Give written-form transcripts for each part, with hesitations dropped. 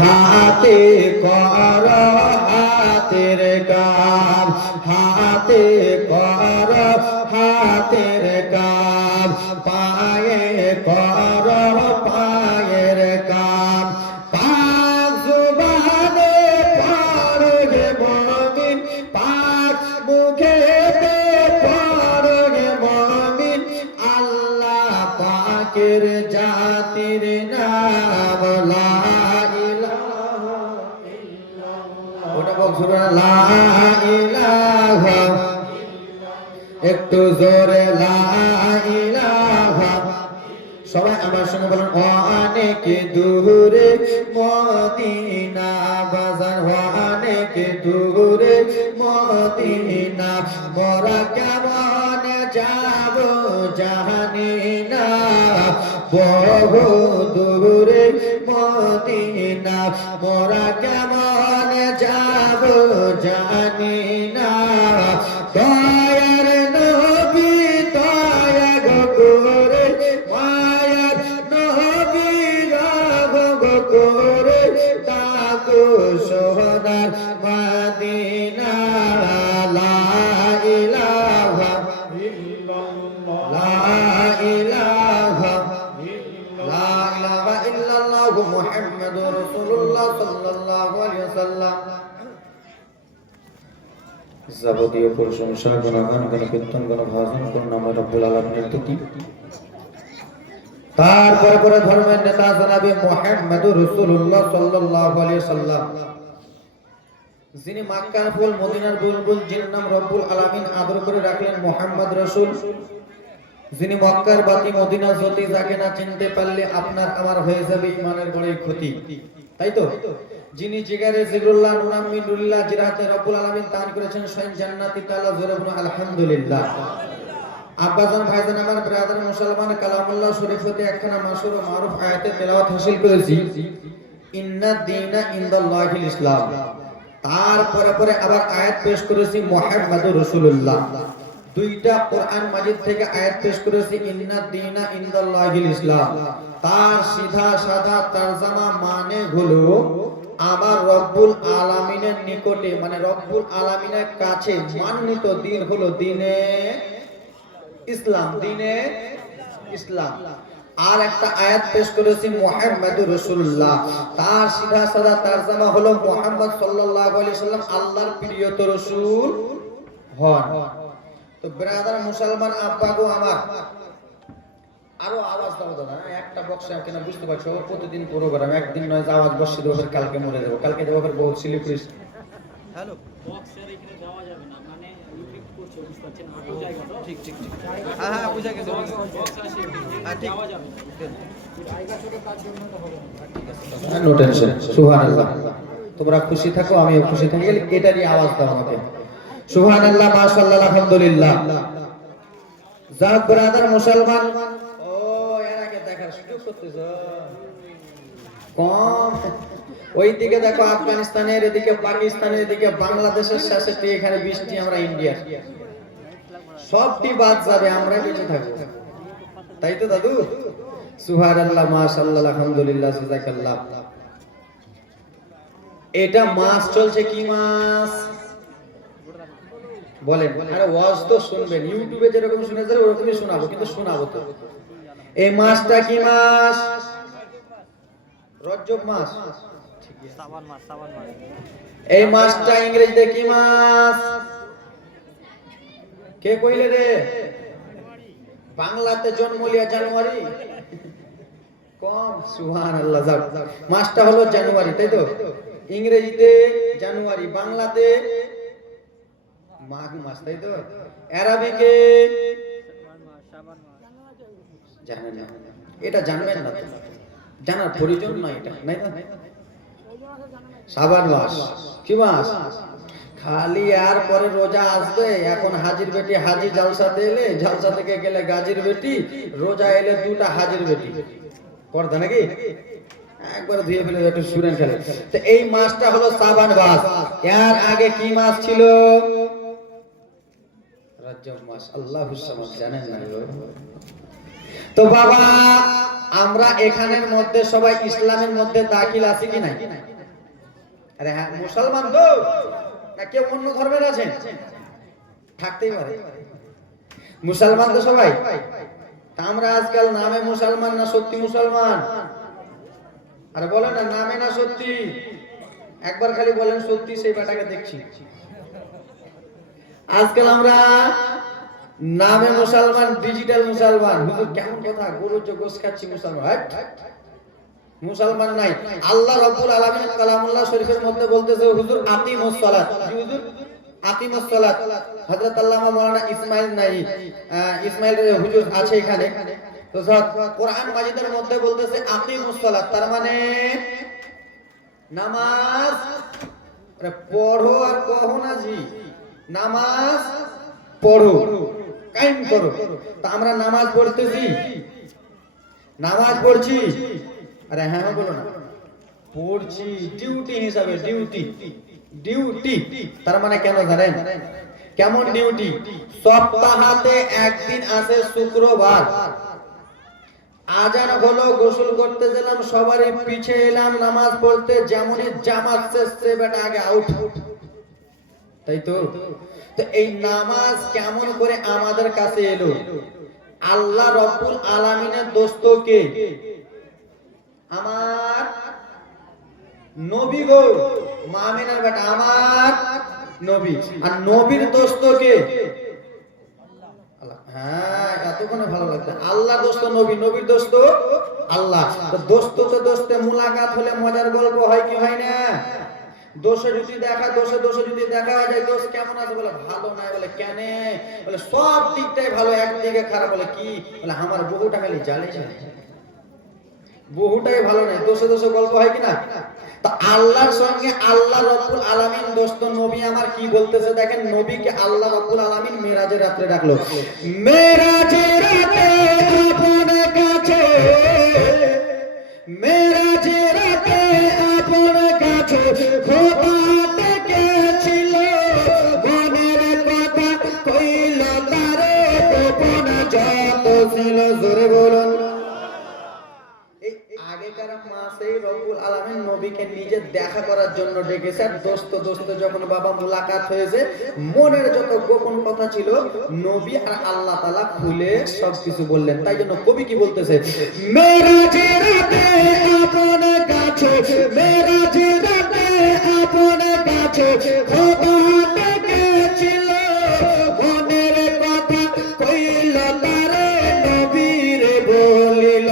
হাতে কর হাতের কাজ, হাতে কর হাতের কাজ, পায়ে কর পায়ের কাজ। পাক জবানে পড়ে মুমিন, পাক মুখেতে পড়ে মুমিন, আল্লাহ পাকের জাতির নাম লা ইলাহা ইল্লাল্লাহ। ওটা বল সুবহানাল্লাহ, লা ইলাহা, একটু জোরে লা ইলাহা। সবাই আমার সঙ্গে বলুন, অনেক দূরে মদিনা বাজার, অনেক দূরে মদিনা, মোরা কেমন যাব জানি না, বহু দূরে মদিনা, মোরা কেমন যাব জানি না। দয়ার নবী দয়া করে, মায়ার নবী রাগ করে, তাকো সোনার মদিনা। লা ইলাহা ইল্লাল্লাহ, লা ইলাহা ইল্লাল্লাহ, মুহাম্মাদুর রাসূলুল্লাহ সাল্লাল্লাহু আলাইহি ওয়াসাল্লাম। যাবতীয় প্রশংসা গুণগান গুণকীর্তন গুণভাজন করুন আমার রব্বুল আলামিনের প্রতি। তারপরে পরে ধর্মের নেতা জনাবে মুহাম্মাদুর রাসূলুল্লাহ সাল্লাল্লাহু আলাইহি ওয়াসাল্লাম, যিনি মক্কার ফুল মদিনার বুলবুল, যিনি নাম রব্বুল আলামিন আদর করে রাখলেন মুহাম্মদ রাসূল, যিনি মক্কার বাতি মদিনার জ্যোতি, যাকে না চিনতে পারলে আপনার আমার হয়ে যাবে ইমানের বড়ই ক্ষতি, তাই তো? যিনি জিগারে জিবরুল্লাহ নুরামিনুল্লাহ, জিরাতে রব্বুল আলামিন দান করেছেন স্বয়ং জান্নাতি তাআলা, জোরে বলুন আলহামদুলিল্লাহ। আব্বাজান ভাইজান আমার ব্রাদার মুসলমান, কালামুল্লাহ শরীফ হতে একখানা মাশহুর ও মারুফ আয়াতের তেলাওয়াত হাসিল করেছি, ইন্নাদ দীনা ইনদাল্লাহিল ইসলাম। তারপরে পরে আবার আয়াত পেশ করেছি মুহাম্মাদুর রাসূলুল্লাহ। দুইটা কোরআন মাজিদ থেকে আয়াত পেশ করেছি, ইন্নাদ দীনা ইনদাল্লাহিল ইসলাম। তার সিধা সাদা তরজমা মানে হলো, আমার রব্বুল আলামিনের নিকটে, মানে রব্বুল আলামিনের কাছে মান্যিত দিন হলো দিনে ইসলাম, দিনে ইসলাম। আর একটা আয়াত পেশ করেছি মুহাম্মাদুর রাসূলুল্লাহ, তার সিধা সাদা তরজমা হলো মুহাম্মদ সাল্লাল্লাহু আলাইহি সাল্লাম আল্লাহর প্রিয়ত রাসূল হন। তো ব্রাদার মুসলমান আব্বাগো আমার, আরো আওয়াজ দাও দাদা, একটা বক্সে কেন বুঝতে পারছো, প্রতিদিন প্রোগ্রাম, একদিন নয় যে আওয়াজ বসে দেবো, কালকে মরে যাবো, কালকে দেবো বহুত সিলিপ্রিস। হ্যালো, বক্সের এখানে দেওয়া যাবে না, মানে রিপিট করছে, বুঝতে পারছেন? আটো জায়গা তো, ঠিক ঠিক ঠিক, হ্যাঁ হ্যাঁ বুঝা গেছে, বক্স আছে, হ্যাঁ ঠিক দেওয়া যাবে না, জায়গা ছোট কাজ জন্য তো হবে না, ঠিক আছে, নো টেনশন। সুবহানাল্লাহ, তোমরা খুশি থাকো, আমিও খুশি থাকি, এটারই আওয়াজ দাও আমাকে। সুবহানাল্লাহ, মাশাআল্লাহ, আলহামদুলিল্লাহ। যাক ব্রাদার মুসলমান, ও এর আগে দেখার সুযোগ করতেছো কম, ওইদিকে দেখো আফগানিস্তানের, এদিকে পাকিস্তানের, এদিকে বাংলাদেশের শেষে এখানে বৃষ্টি, আমরা ইন্ডিয়া, সবটি বাদ যাবে, আমরা বেঁচে থাকবো, তাই তো দাদু? সুবহানাল্লাহ, মাশাআল্লাহ, আলহামদুলিল্লাহ, জাযাকাল্লাহ। এটা মাস চলছে, কি মাস বলেন? আরে ওয়াজ তো শুনবেন, ইউটিউবে যেরকম শুনে যাবে ওরকমই শোনাবো, কিন্তু শোনাবো তো। এই মাসটা কি মাস? রজব মাস, শ্রাবণ মাস, শ্রাবণ মাস। এই মাসটা ইংরেজিতে কি মাস? কে কইলে রে? বাংলাতে জন্মলিয়া জানুয়ারি কম, সুবহানাল্লাহ। যাক, মাসটা হলো জানুয়ারি, তাই তো? ইংরেজিতে জানুয়ারি, বাংলাতে মাঘ মাস, তাই তো? আরবিকে জানেন না, এটা জানবেন না, জানার প্রয়োজন নাই, এটা নাই না। শাবান মাস কি মাস? খালি আর পরে রোজা আসবে, এখন হাজির বেটি, হাজি জালসাতে এলে, জালসা থেকে গেলে গাজির বেটি, রোজা এলে দুটা হাজির বেটি পড়তা নাকি, একবার ধুয়ে ফেলে একটু সুরেন খেলে। তো এই মাসটা হলো শাবান মাস। এর আগে কি মাস ছিল? রজব মাস। আল্লাহুস সামাদ, জানেন না? তো বাবা আমরা এখানের মধ্যে সবাই ইসলামের মধ্যে দাখিল আছি কি নাই? আরে হ্যাঁ, মুসলমান তো না, কেউ অন্য ধর্মের আছে? থাকতেই পারে। মুসলমান তো সবাই। তা আমরা আজকাল নামে মুসলমান না সত্যি মুসলমান? আরে বলেন না, নামে না সত্যি? একবার খালি বলেন সত্যি, সেই বেটাকে দেখছি। আজকাল আমরা নামে মুসলমান, ডিজিটাল মুসলমান। হুজুর কেমন কথা, গরুর যে গোশ খাচ্ছি মুসলমান। মুসলমান নাই। আল্লাহ রাব্বুল আলামিন কালামুল্লাহ শরীফের মধ্যে বলতেছে হুজুর আকিমুস সালাত। কি হুজুর? আকিমুস সালাত। হযরত আল্লামা মাওলানা ইসমাইল নাই, ইসমাইল হুজুর আছে এখানে। তো কোরআন মাজিদের মধ্যে বলতেছে আকিমুস সালাত, তার মানে নামাজ পড়ো। আর কहो না জি, নামাজ পড়ো, কায়েম করো। তা আমরা নামাজ পড়তেছি, নামাজ পড়ছি। আরে হ্যাঁ বলো না, পড়ছি ডিউটি হিসাবে। ডিউটি, ডিউটি তার মানে কেন জানেন? কেমন ডিউটি? সপ্তাহাতে একদিন আছে শুক্রবার, আজান হলো, গোসল করতে গেলাম, সবারই পিছে এলাম নামাজ পড়তে। যেমনই জামাত শেষে বেটা আগে আউট, তাই তো? তো এই নামাজ কেমন করে আমাদের কাছে এলো? আল্লাহ রাব্বুল আলামিনের দোস্ত কে? আমার নবী গো, মা আমিনার বেটা আমার নবী। আর নবীর দোস্ত কে? আল্লাহ। হ্যাঁ, এতক্ষণে ভালো লাগছে। আল্লাহ দোস্ত নবী, নবীর দোস্ত আল্লাহ। তো দোস্ত তো দোস্তে মুলাকাত হলে মজার গল্প হয় কি হয় না? দোষে যদি দেখা, দোষে যদি দেখা হয় যায়, দোষ কেমন আছে বলে ভালো নাই, বলে কেন? বলে সব দিকটাই ভালো, একদিকে খারাপ। বলে কি? বলে আমার বহুটা খালি জালে যায়, বহুটাই ভালো নাই। দোষে গল্প হয় কিনা? তা আল্লাহর সঙ্গে আল্লাহ রাব্বুল আলামিন দোস্ত নবী আমার কি বলতেছে দেখেন। নবীকে আল্লাহ রাব্বুল আলামিন মেরাজের রাতে ডাকলো। মেরাজের রাতে আপন কাছে, মেরাজের রাতে আপন কাছে খোদা ডেকেছিল, মনের কথা কইল তারে, গোপন যত ছিল। জোরে বলুন। আগেকার মাসেই রব্বুল আলামিন নবীকে নিজে দেখা করার জন্য ডেকেছে। আর দোস্ত যখন বাবা মুলাকাত হয়েছে, মনের যত গোপন কথা ছিল নবী আর আল্লাহ তাআলা খুলে সবকিছু বললেন। তাই জন্য কবি কি বলতেছে? মেরাজের রাতে আপন কাছে, মেরাজের রাতে আপন কাছে খোদা ডেকেছিল, মনের কথা কইল তারে, নবীর বলিল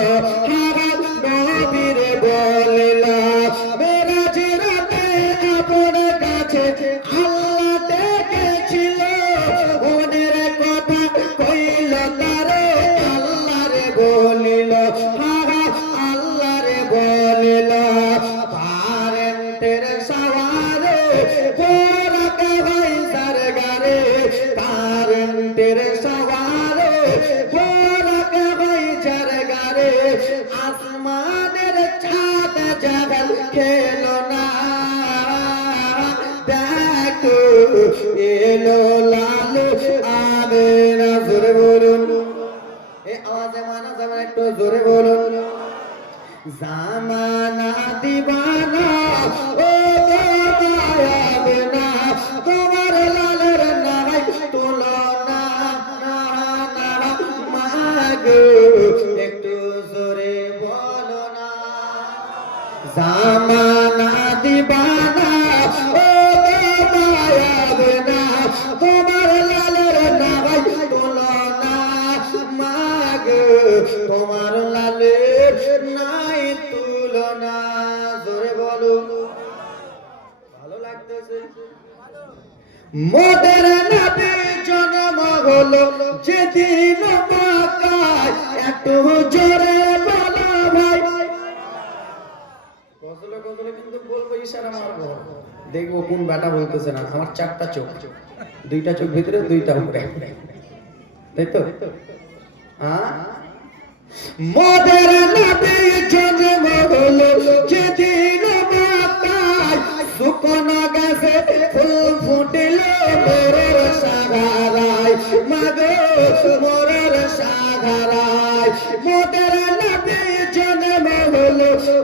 আসমানের চাঁদ জাগাল খেলো না, দেখো এলো লালু আমিনা। জোরে বলুন, এই আওয়াজে মানা যাবে, একটু জোরে বলুন। জামানা দিবানা ও মায়াবে না, তোমার লালের নাই তুলনা, মাগো একটু জোরে বলো না। জামানা দিবানা ও মায়াবে না, তোমার লালের নাই তুলনা, মাগো তোমার লালের নাই তুলনা। জোরে বলো। ভালো লাগতেছে? মোদের নবী জন্ম হলো যেদিন মক্কায়, একটু জোরে বলো ভাই। গজলে কিন্তু বলবো, ইশারা মারবো, দেখবো কোন বেটা বলতেছে না। আমার চারটা চোখ, দুইটা চোখ ভিতরে, দুইটা উপরে, তাই তো? মোদের নবী জন্ম হলো যেদিন মক্কায়, শুকনো গাছে ফুল ফুটিল মোরের সাগরায়, মাগো মোরের সাগরায়। মোদের নবী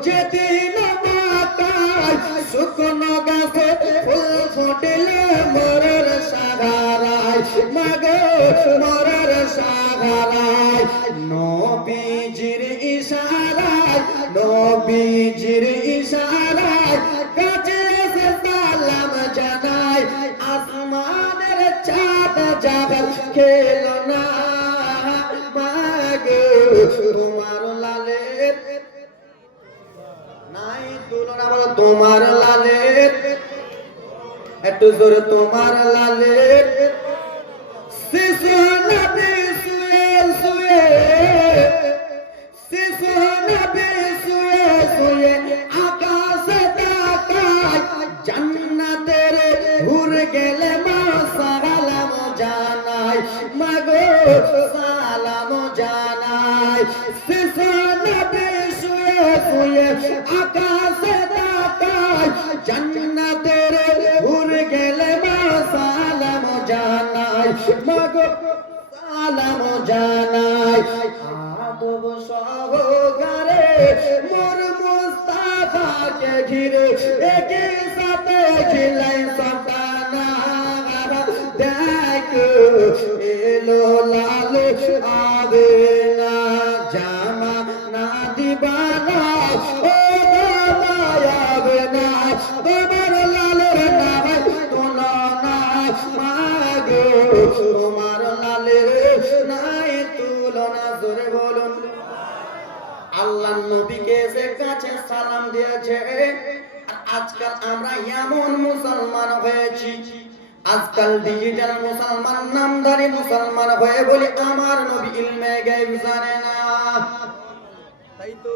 যেদিন মাকায় শুকনো গাছে ফুল ফুটিলে মরের সাগারায় মাগো মরের সাগারায় নবীজির ইশারায় নবীজির ইশারায় কাছে এসে সালাম জানাই আসমানের চাঁদ জাগাল খেলো না মাগো তোমার লালের নাই তুলনা বলো তোমার লালের একটু জোরে তোমার লালের শিশু নবী শুয়ে শুয়ে শিশু নবী শুয়ে শুয়ে আকাশে তাকায় জান্নাতের হুর গেলে মা সালাম জানাই মাগো সালাম জানাই শিশু নবী শুয়ে শুয়ে আকাশে তাকায় জান্নাতের হুর গেলে মা সালাম জানাই মাগো সালাম জানাই আদব সহকারে মোর মুস্তাফাকে ঘিরে একই সাথে খিলাই সন্তানা দেখ এলো লাল আবে না জামা না দিবানা ও মায়াবে না তোমার লালের নাম তুলনা মাগো তোমার লালের নাই তুলনা জোরে বলুন আল্লাহ নবীকে যে কাছে সালাম দিয়েছে আজকাল আমরা এমন মুসলমান হয়েছি আজকাল ডিজিটাল মুসলমান নামধারী মুসলমান হয়ে বলি আমার নবী ইলমে গায়ব জানে না তাই তো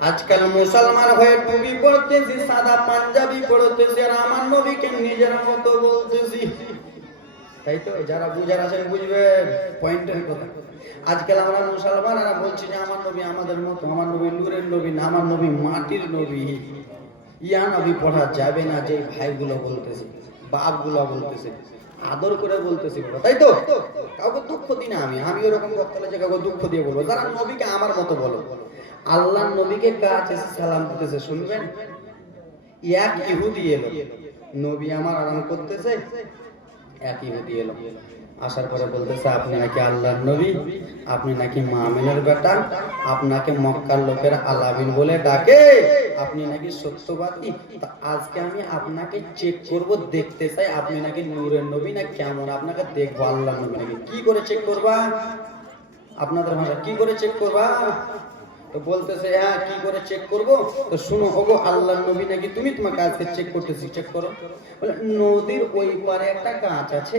আজকাল মুসলমান হয়ে টুপি পরতেছি সাদা পাঞ্জাবি পরতেছি আর আমার নবীকে নিজের মতো বলতেছি তাই তো যারা বুঝার আছেন বুঝবেন পয়েন্টের কথা আজকাল আমরা মুসলমান আর বলছি যে আমার নবী আমাদের মতো আমার নবী নূরের নবী না আমার নবী মাটির নবী ইয়া নবী পড়া যাবে না যে ভাইগুলো বলতেছে বাপগুলো বলতেছে আদর করে বলতেছি তাই তো কাউকে দুঃখ দিই না আমি ওরকম বক্তব্য যে কাউকে দুঃখ দিয়ে বলবো যারা নবীকে আমার মতো বলো আল্লাহর নবীকে কাছে সালাম দিতেছে শুনবেন এক ইহুদি এলো নবী আমার আরাম করতেছে এক ইহুদি এলো আসার পরে বলতেছে আপনি নাকি আল্লাহর নবী আপনি নাকি মুমিনের বেটা আপনাকে মক্কার লোকেরা আলামিন বলে ডাকে আপনি নাকি সত্যবাদী তা আজকে আমি আপনাকে চেক করব দেখতে চাই আপনি নাকি নূরের নবী না কেমন আপনাকে দেখবো আল্লাহর নবী নাকি কি করে চেক করবা আপনাদের ভাষা কি করে চেক করবা তো বলতেছে হ্যাঁ কি করে চেক করব তো শুনো ওগো আল্লাহর নবী নাকি তুমি তোমাকে আজকে চেক করতেছি চেক করো বলে নদীর ওই পারে একটা গাছ আছে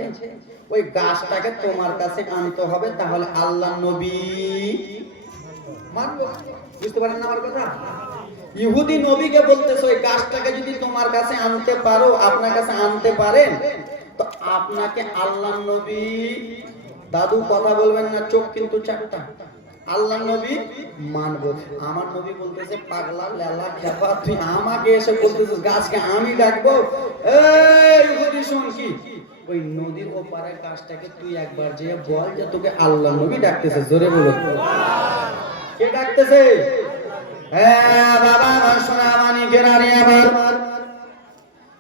ওই গাছটাকে তোমার কাছে আনতে হবে তাহলে আল্লাহর নবী মানবো বুঝতে পারেন না আমার কথা ইহুদি নবীকে বলতেছে ওই গাছটাকে যদি তোমার কাছে আনতে পারো আপনার কাছে আনতে পারেন তো আপনাকে আল্লাহর নবী দাদু কথা বলবেন না চোখ কিন্তু চারটা আল্লাহ নবী মানবো আমার নবী বলতেছে পাগলা লেলা খেপা তুই আমাকে এসে বলতেছিস গাছকে আমি ডাকবো এই ইহুদি শুন কি ওই নদীর ওপারে গাছটাকে তুই একবার যে বল যে তোকে আল্লাহ নবী ডাকতেছে জোরে বলো কে ডাকতেছে হ্যাঁ বাবা আমার সোনা মানিকের আরে আমার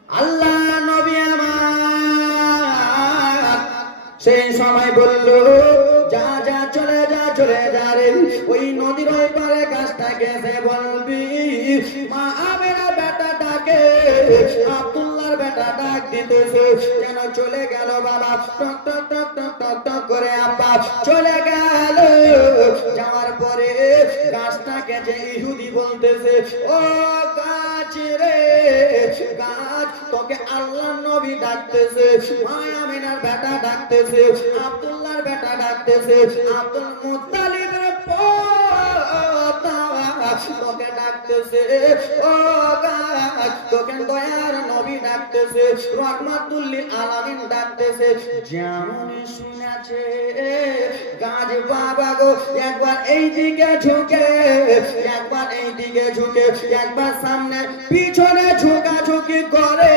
আল্লাহ নবী আমার সেই সময় বলল যা যা চলে যা রে ওই নদীর ওই পারে গাছটা গেছে বলবি মা আমেরা বেটাটাকে আব্দুল্লাহর বেটা ডাক দিতেছে যেন চলে গেল বাবা টক টক টক টক টক টক করে আব্বা চলে গেল যাওয়ার পরে গাছটাকে যে ইহুদি বলতেছে ও গাছ রে গাছ তোকে আল্লাহর নবী ডাকতেছে মা আমিনার বেটা ডাকতেছে আব্দুল্লাহর বেটা ডাকতেছে আব্দুল মুত্তালিবের তোকে ডাকতেছে ও গাছ তোকে দয়ার নবী ডাকতেছে রহমাতুল লিল আলামিন ডাকতেছে যেমন শুনেছে গাছ বাবা গো একবার এই দিকে ঝুঁকে একবার এই দিকে ঝুঁকে একবার সামনে পিছনে ঝুঁকাঝুঁকি করে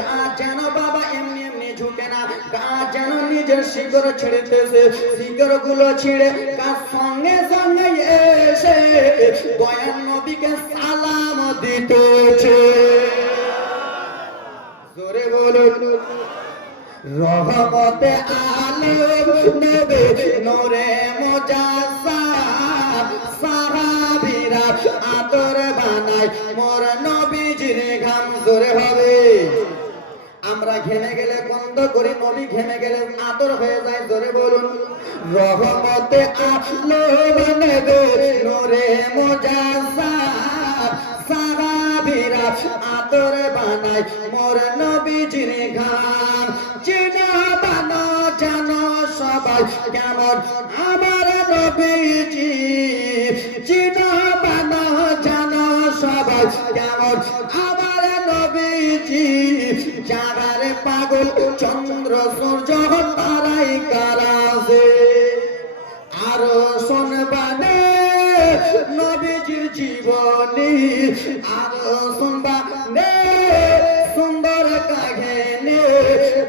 গাছ যেন বাবা এমনি এমনি ঝুঁকে না গাছ যেন নিজের শিকড় ছিঁড়তেছে, শিকড় গুলো ছিঁড়ে গাছ সঙ্গে সঙ্গে এসে দয়ার নবীকে সালাম দিতেছে। জোরে বলুন রহমতে আলম নবী নূরে মুজাসসাম, সাহাবীরা আদর বানায় মোর নবীজির ঘাম। জোরে হবে আমরা ঘেমে গেলে বন্ধ করি, নবী ঘেমে গেলে আদর হয়ে যায়। জোরে বলুন রহমতে আলম নবী নূরে মুজাসসাম, সাহাবীরা আদর বানায় মোর নবীজির ঘাম। চিনো বানো জানো সবাই কেমন আমার নবীজি, চিনো বানো জানো সবাই কেমন আমার নবীজি। যারার পাগল চন্দ্র সূর্য তারাই কারাজে, আরো শুনবানে নবীজির জীবনী, আরো শুনবানে সুন্দর কাহিনী।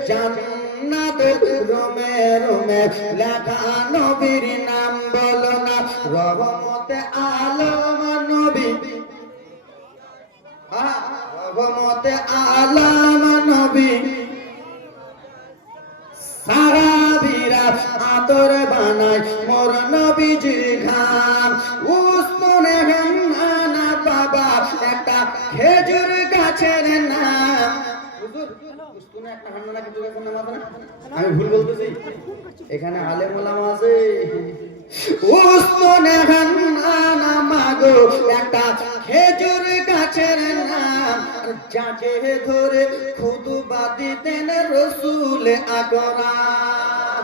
জান্নাতের রুমে রুমে লেখা নবীর নাম বলো না, রহমতে আলম নবী, রহমতে আলম নবী, সাহাবীরা আদর বানায় মোর নবীজির ঘাম। উসমানে হান্না বাবা একটা খেজুর গাছের নাম। হুজুর উসমানে একটা হান্না খেজুর গাছের নাম আছে না? আমি ভুল বলতেছি? এখানে আলেম ওলামা আছে। উসমানে হান্না মাগো একটা খেজুর গাছের নাম, যাকে ধরে খুতবা দিতেন রাসূল আকরাম।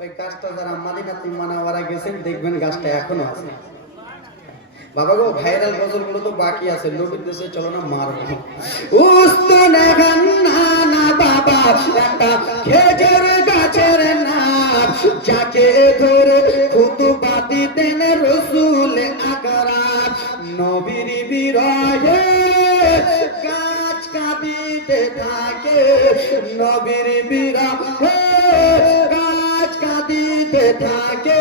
ওই গাছটা যারা মদিনাতুল মুনাওয়ারা গেছেন দেখবেন গাছটা এখনো আছে। বাবা গো ভাইরাল গজলগুলো তো বাকি আছে, নবীর দেশে চলো না মারবো। উসমানে হান্না বাবা একটা খেজুর গাছের নাম, যাকে ধরে খুতবা দিতেন রাসূল আকরাম। নবীর বিরহে গাছ কাঁদিতে থাকে, নবীর বিরহে গাছ কাঁদিতে থাকে।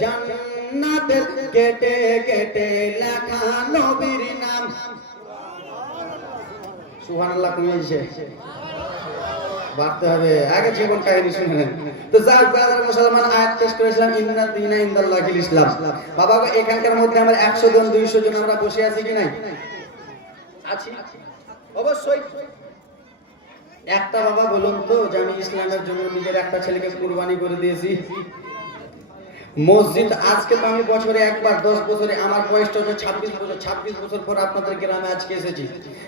জান্নাতের কেটে কেটে লেখা নবীর নাম। সুবহানাল্লাহ কমিয়েছে বাড়তে হবে, আগে জীবন কাহিনী শুনলেন। তো যার ব্রাদার মুসলমান আয়াত পেশ করেছিলাম ইন্না দীনা ইনদাল্লাহিল ইসলাম। বাবা এখানকার মধ্যে আমরা 100 জন 200 জন আমরা বসে আছি কি নাই? আছি অবশ্যই। একটা বাবা বলুন তো যে আমি ইসলামের জন্য নিজের একটা ছেলেকে কুরবানি করে দিয়েছি। মসজিদ আজকে তো আমি বছরে একবার, 10 বছরে আমার বয়সটা হচ্ছে 26 বছর পর আপনাদের গ্রামে আজকে এসেছি।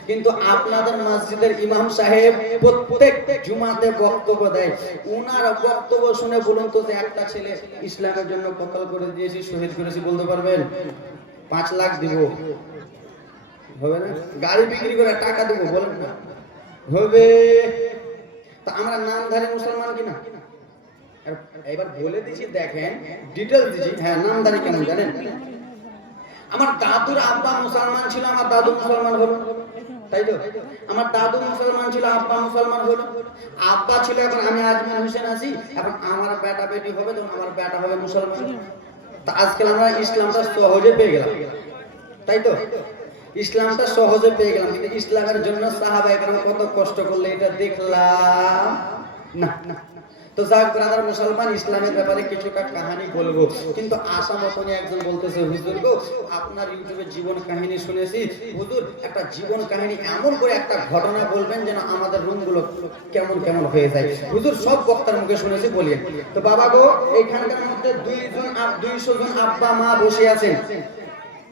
কিন্তু আপনাদের মসজিদের ইমাম সাহেব প্রত্যেক জুমাতে বক্তব্য দেয়। উনার বক্তব্য শুনে বলুন তো যে একটা ছেলে ইসলামের জন্য কতল করে দিয়েছি, শহীদ করেছি, বলতে পারবেন? 5 লাখ দিব হবে না? গাড়ি বিক্রি করে টাকা দেবো বলেন না হবে? তা আমরা নামধারী মুসলমান কিনা? এবার বলে দিচ্ছি, দেখেন ডিটেইলস দিচ্ছি। হ্যাঁ নামধারী কেমন জানেন? আমার দাদুর আব্বা মুসলমান ছিল, আমার দাদু মুসলমান হলো, তাই তো? আমার দাদু মুসলমান ছিল, আব্বা মুসলমান হলো। আব্বা ছিল, এখন আমি আজমির হোসেন আছি, এখন আমার বেটা বেটি হবে, তখন আমার বেটা হবে মুসলমান। তা আজকাল আমরা ইসলামটা সহজে পেয়ে গেলাম, তাই তো? ইসলামটা সহজে পেয়ে গেলাম, কিন্তু ইসলামের জন্য সাহাবায়ে কেরাম কত কষ্ট করলে এটা দেখলাম না। তো যাক ব্রাদার মুসলমান, ইসলামের ব্যাপারে কিছুটা কাহিনী বলবো। কিন্তু আশা মতনই একজন বলতেছে, হুজুর গো আপনার ইউটিউবে জীবন কাহিনী শুনেছি, হুজুর একটা জীবন কাহিনী এমন করে একটা ঘটনা বলবেন যেন আমাদের রুমগুলো কেমন কেমন হয়ে যায়। হুজুর সব বক্তার মুখে শুনেছি, বলিয়ে। তো বাবা গো এখানকার মধ্যে 200 জন আব্বা মা বসে আছেন।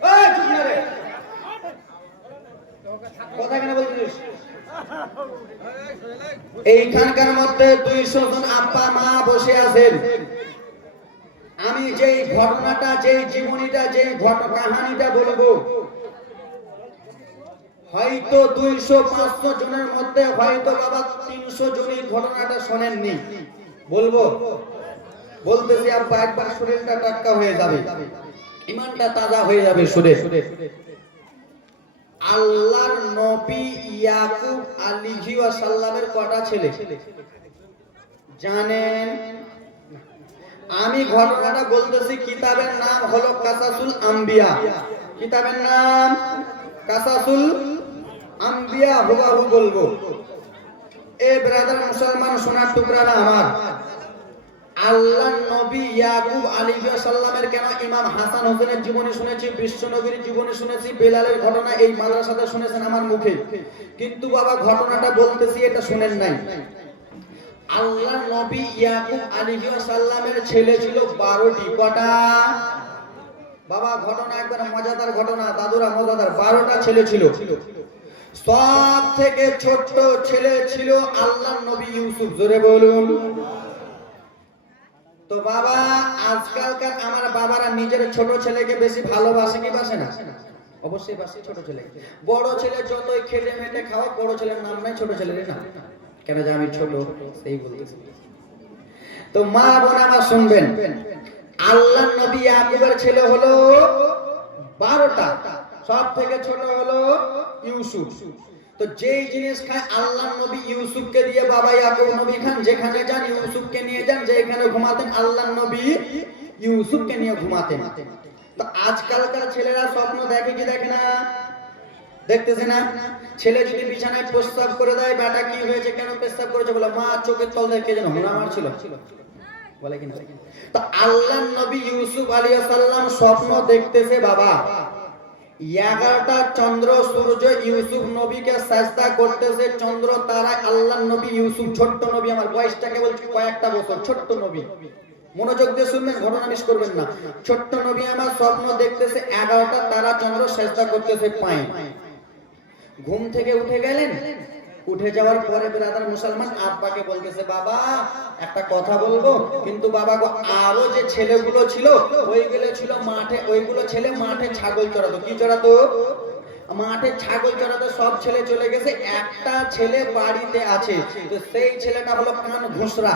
ওই চুপ না রে, কথা কেন বলছিস? এইখানকার মধ্যে 200 জন আব্বা মা বসে আছেন। আমি যেই ঘটনাটা, যেই জীবনীটা, যেই কাহিনীটা বলবো, হয়তো 200-500 জনের মধ্যে হয়তো বাবা 300 জনই ঘটনাটা শোনেননি। বলবো বলতেছি আব্বা, একবার শরীরটা টাটকা হয়ে যাবে, ঈমানটা তাজা হয়ে যাবে শুনে। আল্লাহর নবী ইয়াকুব আলাইহিস সালামের কটা ছেলে? জানেন? আমি ঘটনাটা বলতেছি, কিতাবের নাম হলো কাসাসুল আম্বিয়া। কিতাবের নাম কাসাসুল আম্বিয়া, হুবহু বলবো। এ ব্রাদার মুসলমান সোনার টুকরারা আমার, আল্লাহ নবী ইয়াকুব আলাইহিস সালামের কেন ইমাম হাসান হোসেনের জীবনী শুনেছি, বিশ্ব নবীর জীবনী শুনেছি, বেলালের ঘটনা এই মাদ্রাসাতে শুনেছেন আমার মুখে, কিন্তু বাবা ঘটনাটা বলতেছি এটা শুনেন নাই। আল্লাহ নবী ইয়াকুব আলাইহিস সালামের ছেলে ছিল 12টি। কটা বাবা? ঘটনা একবার মজাদার ঘটনা, দাদুরা মজাদার। 12টা ছেলে ছিল। সব থেকে ছোট ছেলে ছিল আল্লাহ নবী ইউসুফ। জোরে বলুন। তো বাবা, আজকালকার আমার বাবারা নিজের ছোট ছেলেকে বেশি ভালোবাসে কি বাসে না? অবশ্যই বাসে ছোট ছেলে। বড় ছেলে যতই খেটে মেটে খাও, বড় ছেলের নাম নাই ছোট ছেলের নাম। কেন যে আমি ছোট, সেই বলতেছি। তো মা বোন আমার শুনবেন, আল্লাহ নবী ইয়াকুবের ছেলে হলো 12টা, সব থেকে ছোট হলো ইউসুফ। তো যেই জিনিস খায় আল্লাহ নবী ইউসুফকে দিয়ে, বাবা ইয়াকুব নবী খান যেখানে যান ইউসুফকে নিয়ে যান, যেখানে ঘুমাতেন আল্লাহ নবী ইউসুফকে নিয়ে ঘুমাতেন। তো আজকালকার ছেলেরা স্বপ্ন দেখে কি দেখে না? দেখতেছে না? ছেলে যদি বিছানায় প্রস্রাব করে দেয়, বেটা কি হয়েছে, কেন প্রস্রাব করেছে, বলে মা চোখের তল থেকে যেন হুনা মারছিল, বলে কিনা? তো আল্লাহ নবী ইউসুফ আলাইহিস সালাম স্বপ্ন দেখতেছে বাবা, 11টা চন্দ্র সূর্য ইউসুফ নবীকে সাজদা করতেছে, চন্দ্র তারা আল্লাহ নবী ইউসুফ, ছোট্ট নবী, আমার বয়সটাকে বলছি কয়েকটা বছর, ছোট্ট নবী, মনোযোগ দিয়ে শুনবেন, ঘটনা মিস করবেন না। ছোট্ট নবী আমার স্বপ্ন দেখতেছে 11টা তারা চন্দ্র সাজদা করতেছে পায়ে। ঘুম থেকে উঠে গেলেন, উঠে যাওয়ার পরে ব্রাদার মুসলমান আব্বাকে বলতেছে, বাবা একটা কথা বলবো, কিন্তু বাবা গো, আরো যে ছেলেগুলো ছিল ওইগুলো ছিল মাঠে, ওইগুলো ছেলে মাঠে ছাগল চড়াতো। কি চড়াতো? মাঠে ছাগল চড়াতো। সব ছেলে চলে গেছে, একটা ছেলে বাড়িতে আছে। তো সেই ছেলেটা হলো কান ঘুষরা,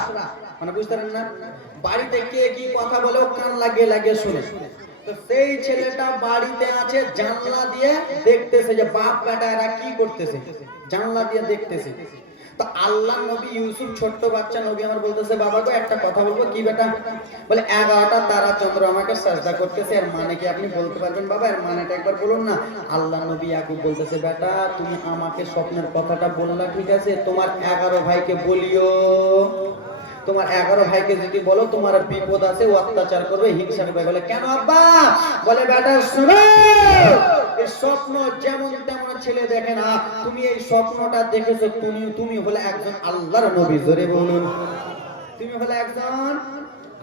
মানে বুঝতে পারেন না, বাড়িতে কে কি কথা বলে ও কান লাগিয়ে লাগিয়ে শুনে। তো সেই ছেলেটা বাড়িতে আছে, জানলা দিয়ে দেখতেছে যে বাপ বেটা এরা কি করতেছে, জানলা দিয়ে দেখতেছে। তো আল্লাহ নবী ইউসুফ ছোট্ট বাচ্চা নবী আমার বলতেছে, বাবা গো একটা কথা বলবো। কি বেটা? বলে 11টা তারা চন্দ্র আমাকে সাজদা করতেছে, এর মানে কি আপনি বলতে পারবেন বাবা? এর মানেটা একবার বলুন না। আল্লাহ নবী ইয়াকুব বলতেছে, বেটা তুমি আমাকে স্বপ্নের কথাটা বললা ঠিক আছে, তোমার 11 ভাইকে বলিও। তোমার 11 ভাইকে যদি বলো তোমার বিপদ আছে, ও অত্যাচার করবে, হিংসা করবে। বলে কেন আব্বা? বলে বেটা শুনো, এই স্বপ্ন যেমন তেমন ছেলে দেখে না, তুমি এই স্বপ্নটা দেখেছো, তুমি হলে একজন আল্লাহর নবী। জোরে বলুন। তুমি হলে একজন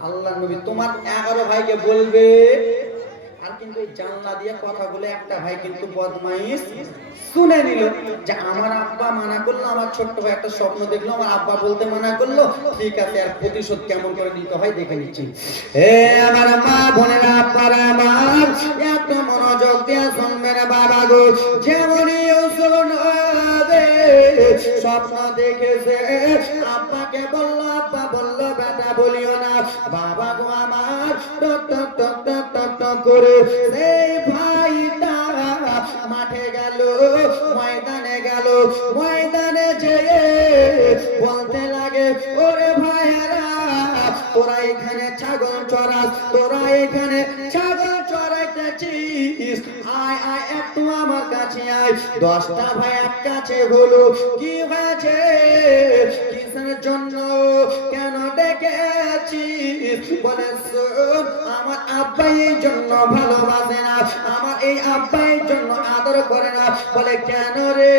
আল্লাহর নবী, তোমার 11 ভাইকে বলবে। আর কিন্তু এই জানলা দিয়ে কথা বলে একটা ভাই কিন্তু বদমাইশ শুনে নিল যে আমার আব্বা মানা করলো, আমার ছোট্ট ভাই একটা স্বপ্ন দেখলো, আমার আব্বা বলতে মানা করলো, ঠিক আছে আর প্রতিশোধ কেমন করে নিতে হয় দেখে নিচ্ছি। হে আমার মা বোনেরা, আব্বারা আমার, একটু মনোযোগ দিয়ে শুনবেন বাবা গো। যেমন ইউসুফ নবী স্বপ্ন দেখেছে, আব্বাকে বললো, আব্বা বললো বেটা বলিও না। বাবা গো আমার টক টক টক টক টক টক করে সেই ভাইটা মাঠে গেল, ময়দানে গেল, ময়দানে যেয়ে বলতে লাগে, ওরে ভাইরা তোরা এখানে ছাগল চড়াস, তোরা এখানে ছাগল চড়াইতেছিস, আয় আয় একটু আমার কাছে আয়। 10টা ভাই এক কাছে হলো, কি হয়েছে, কিসের জন্য, কেন ডেকেছিস? বলে শোন, আমার আব্বা এই জন্য ভালোবাসে না, আমার এই আব্বা এই জন্য আদর করে না। বলে কেন রে?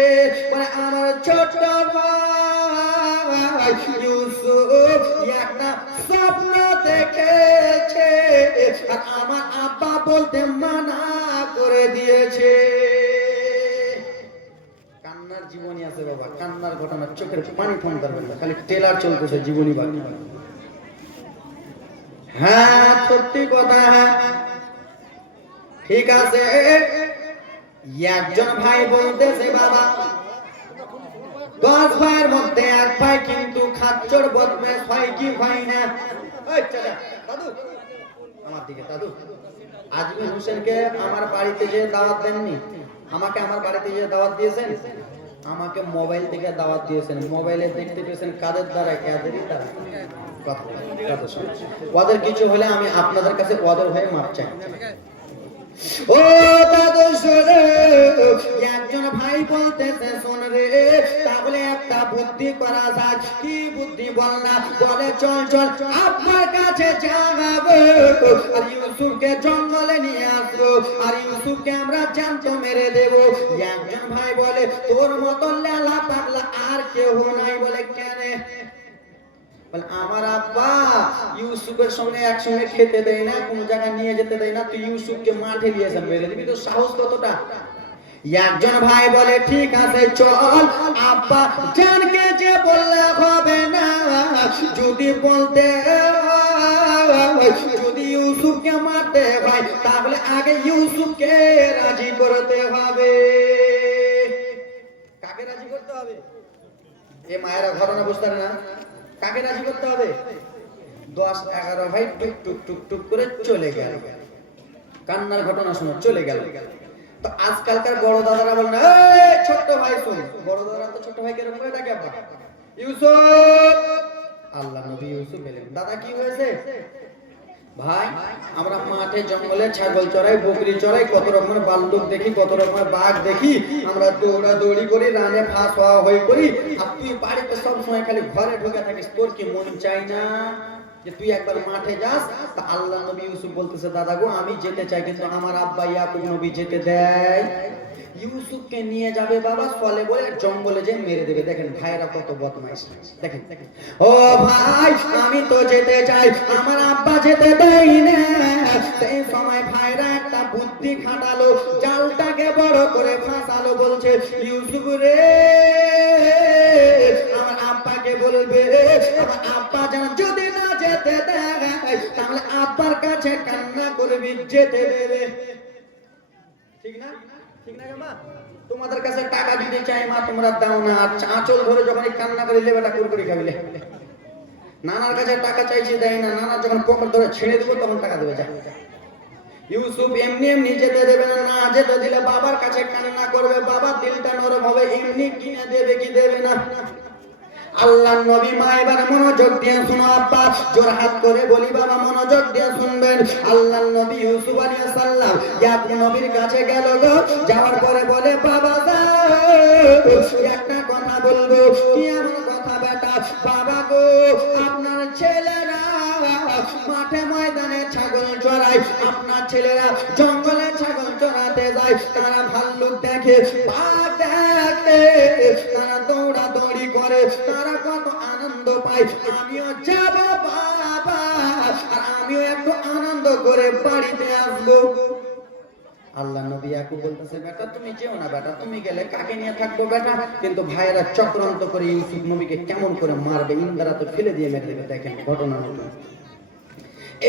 বলে আমার ছোট ভাই ইউসুফ একটা স্বপ্ন দেখেছে, আর আমার আব্বা বলতে মানা করে দিয়েছে। কান্নার জীবনী আছে বাবা, কান্নার ঘটনা, চোখের পানি থামতে পারবে না, খালি টেলার চলতেছে জীবনী বাকি। হ্যাঁ সত্যি কথা, হ্যাঁ ঠিক আছে। একজন ভাই বলতেছে, বাবা 10 ভাইয়ের মধ্যে এক ভাই কিন্তু খাচ্চর বদমাশ, হয় কি হয় না? দাদু আমার দিকে, দাদু আজমির হোসেনকে আমার বাড়িতে যে দাওয়াত দেননি, আমাকে আমার বাড়িতে যে দাওয়াত দিয়েছেন, আমাকে মোবাইল থেকে দাওয়াত দিয়েছেন, মোবাইলে দেখতে পেয়েছেন কাদের দ্বারা, কাদেরই দ্বারা। ওদের কিছু হলে আমি আপনাদের কাছে ওদের হয়ে মাপ চাই। ও দাদু শোনো, একজন ভাই বলতেছে শোন রে, তাহলে একটা বুদ্ধি করা যাক। কি বুদ্ধি বল না? বলে চল চল আপনার কাছে যাবো আর ইউসুফকে জঙ্গলে নিয়ে আসবো আর ইউসুফকে আমরা জ্যান্ত মেরে দেবো। একজন ভাই বলে তোর মতো লেলা পাগলা আর কেউ নাই। বলে কেন? আমার আব্বা ইউসুফের সঙ্গে একসঙ্গে খেতে দেয় না, কোন জায়গায় নিয়ে যেতে দেয় না, তুই ইউসুফকে মাঠে নিয়ে যা, মেরে দিবি। তো সাহস কতটা? একজন ভাই বলে ঠিক আছে চল, আব্বা জানকে যে বললে হবে না, যদি বলতে যদি ইউসুফকে মারতে হয় তাহলে আগে ইউসুফকে রাজি করতে হবে। কাকে রাজি করতে হবে? এ মায়েরা ঘটনা বুঝতে পারে না। কাকে রাজি করতে হবে? 10-11 ভাই টুক টুক টুক টুক করে চলে গেল। কান্নার ঘটনা শোনো, চলে গেল। তো আজকালকার বড় দাদারা বলেন এই ছোট ভাই শুন, বড় দাদারা তো ছোট ভাইকে এরকম করে ডাকে, আব্বা ইউসুফ। আল্লাহ নবী ইউসুফ এলেন। দাদা কি হয়েছে? ভাই আমরা মাঠে জঙ্গলে ছাগল চড়াই, বকরি চড়াই, কত রকমের বালুক দেখি, কত রকমের বাঘ দেখি, আমরা দৌড়াদৌড়ি করি, রানে ফাঁস হওয়া হয়ে করি, আর তুই বাড়িতে সব সময় খালি ঘরে ঢুকে থাকিস। তোর কি মন চাই না যে তুই একবার মাঠে যাস? তা আল্লাহ নবী ইউসুফ বলতেছে দাদা গো আমি যেতে চাই, কিন্তু আমার আব্বা ইয়াকুব নবী যেতে দেয়। ইউসুফকে নিয়ে যাবে বাবা ফলে বলে জঙ্গলে যে মেরে দেবে। দেখেন ভাইরা কত বদমাইশ। দেখেন ও ভাই আমি তো যেতে চাই, আমার আব্বা যেতে দেয় না। সেই সময় ভাইরা একটা বুদ্ধি খাটালো, জালটাকে বড় করে ফাঁসালো। বলছে ইউসুফ রে আমার আব্বাকে বলবে, আমার আব্বা যেন যদি না যেতে দেয় তাহলে আব্বার কাছে কান্না করবি, যেতে দেবে। ঠিক না? ঠিক না মা? তোমাদের কাছে টাকা দিতে চাই মা, তোমরা দাও না। আঁচল ধরে যখন কান্না করে লেবেটা কুরকুরি খাবিলে। নানার কাছে টাকা চাইছি দেয় না, নানা যখন পকেট ধরে ছেড়ে দেবো তখন টাকা দেবে। যা ইউসুফ এমনি এমনি যেতে দেবে না, না যেতে দিলে বাবার কাছে কান্না করবে, বাবার দিলটা নরম হবে। এমনি কিনে দেবে কি দেবে না? আল্লাহ নবী মা এবার মনোযোগ দিয়ে শুনো, আব্বা জোর হাত করে বলি বাবা মনোযোগ দিয়ে শুনবেন। আল্লাহ নবী ইউসুফ আলাইহিস সালাম ইয়াকুব নবীর কাছে গেল গো। যাওয়ার পরে বলে বাবা একটা কথা বলবো। কি এমন কথা বেটা? বাবা গো আপনার ছেলেরা মাঠে ময়দানে ছাগল চড়ায়, আপনার ছেলেরা জঙ্গলে ছাগল চড়াতে যায়, তারা ভাল্লুক দেখে, বাঘ দেখে, তারা দৌড়াদৌড়ি করে, তারা কত আনন্দ পায়। আমিও যাব বাবা, আর আমিও একটু আনন্দ করে বাড়িতে আসবো। আল্লাহ নবী ইয়াকুব বলতেছে বেটা তুমি যেও না বেটা, তুমি গেলে কাকে নিয়ে থাকবো বেটা? কিন্তু ভাইরা চক্রান্ত করে ইউসুফ নবীকে কেমন করে মারবে, ইন্দ্রা তো ফেলে দিয়ে মেরে দেবে। দেখেন ঘটনা নতুন।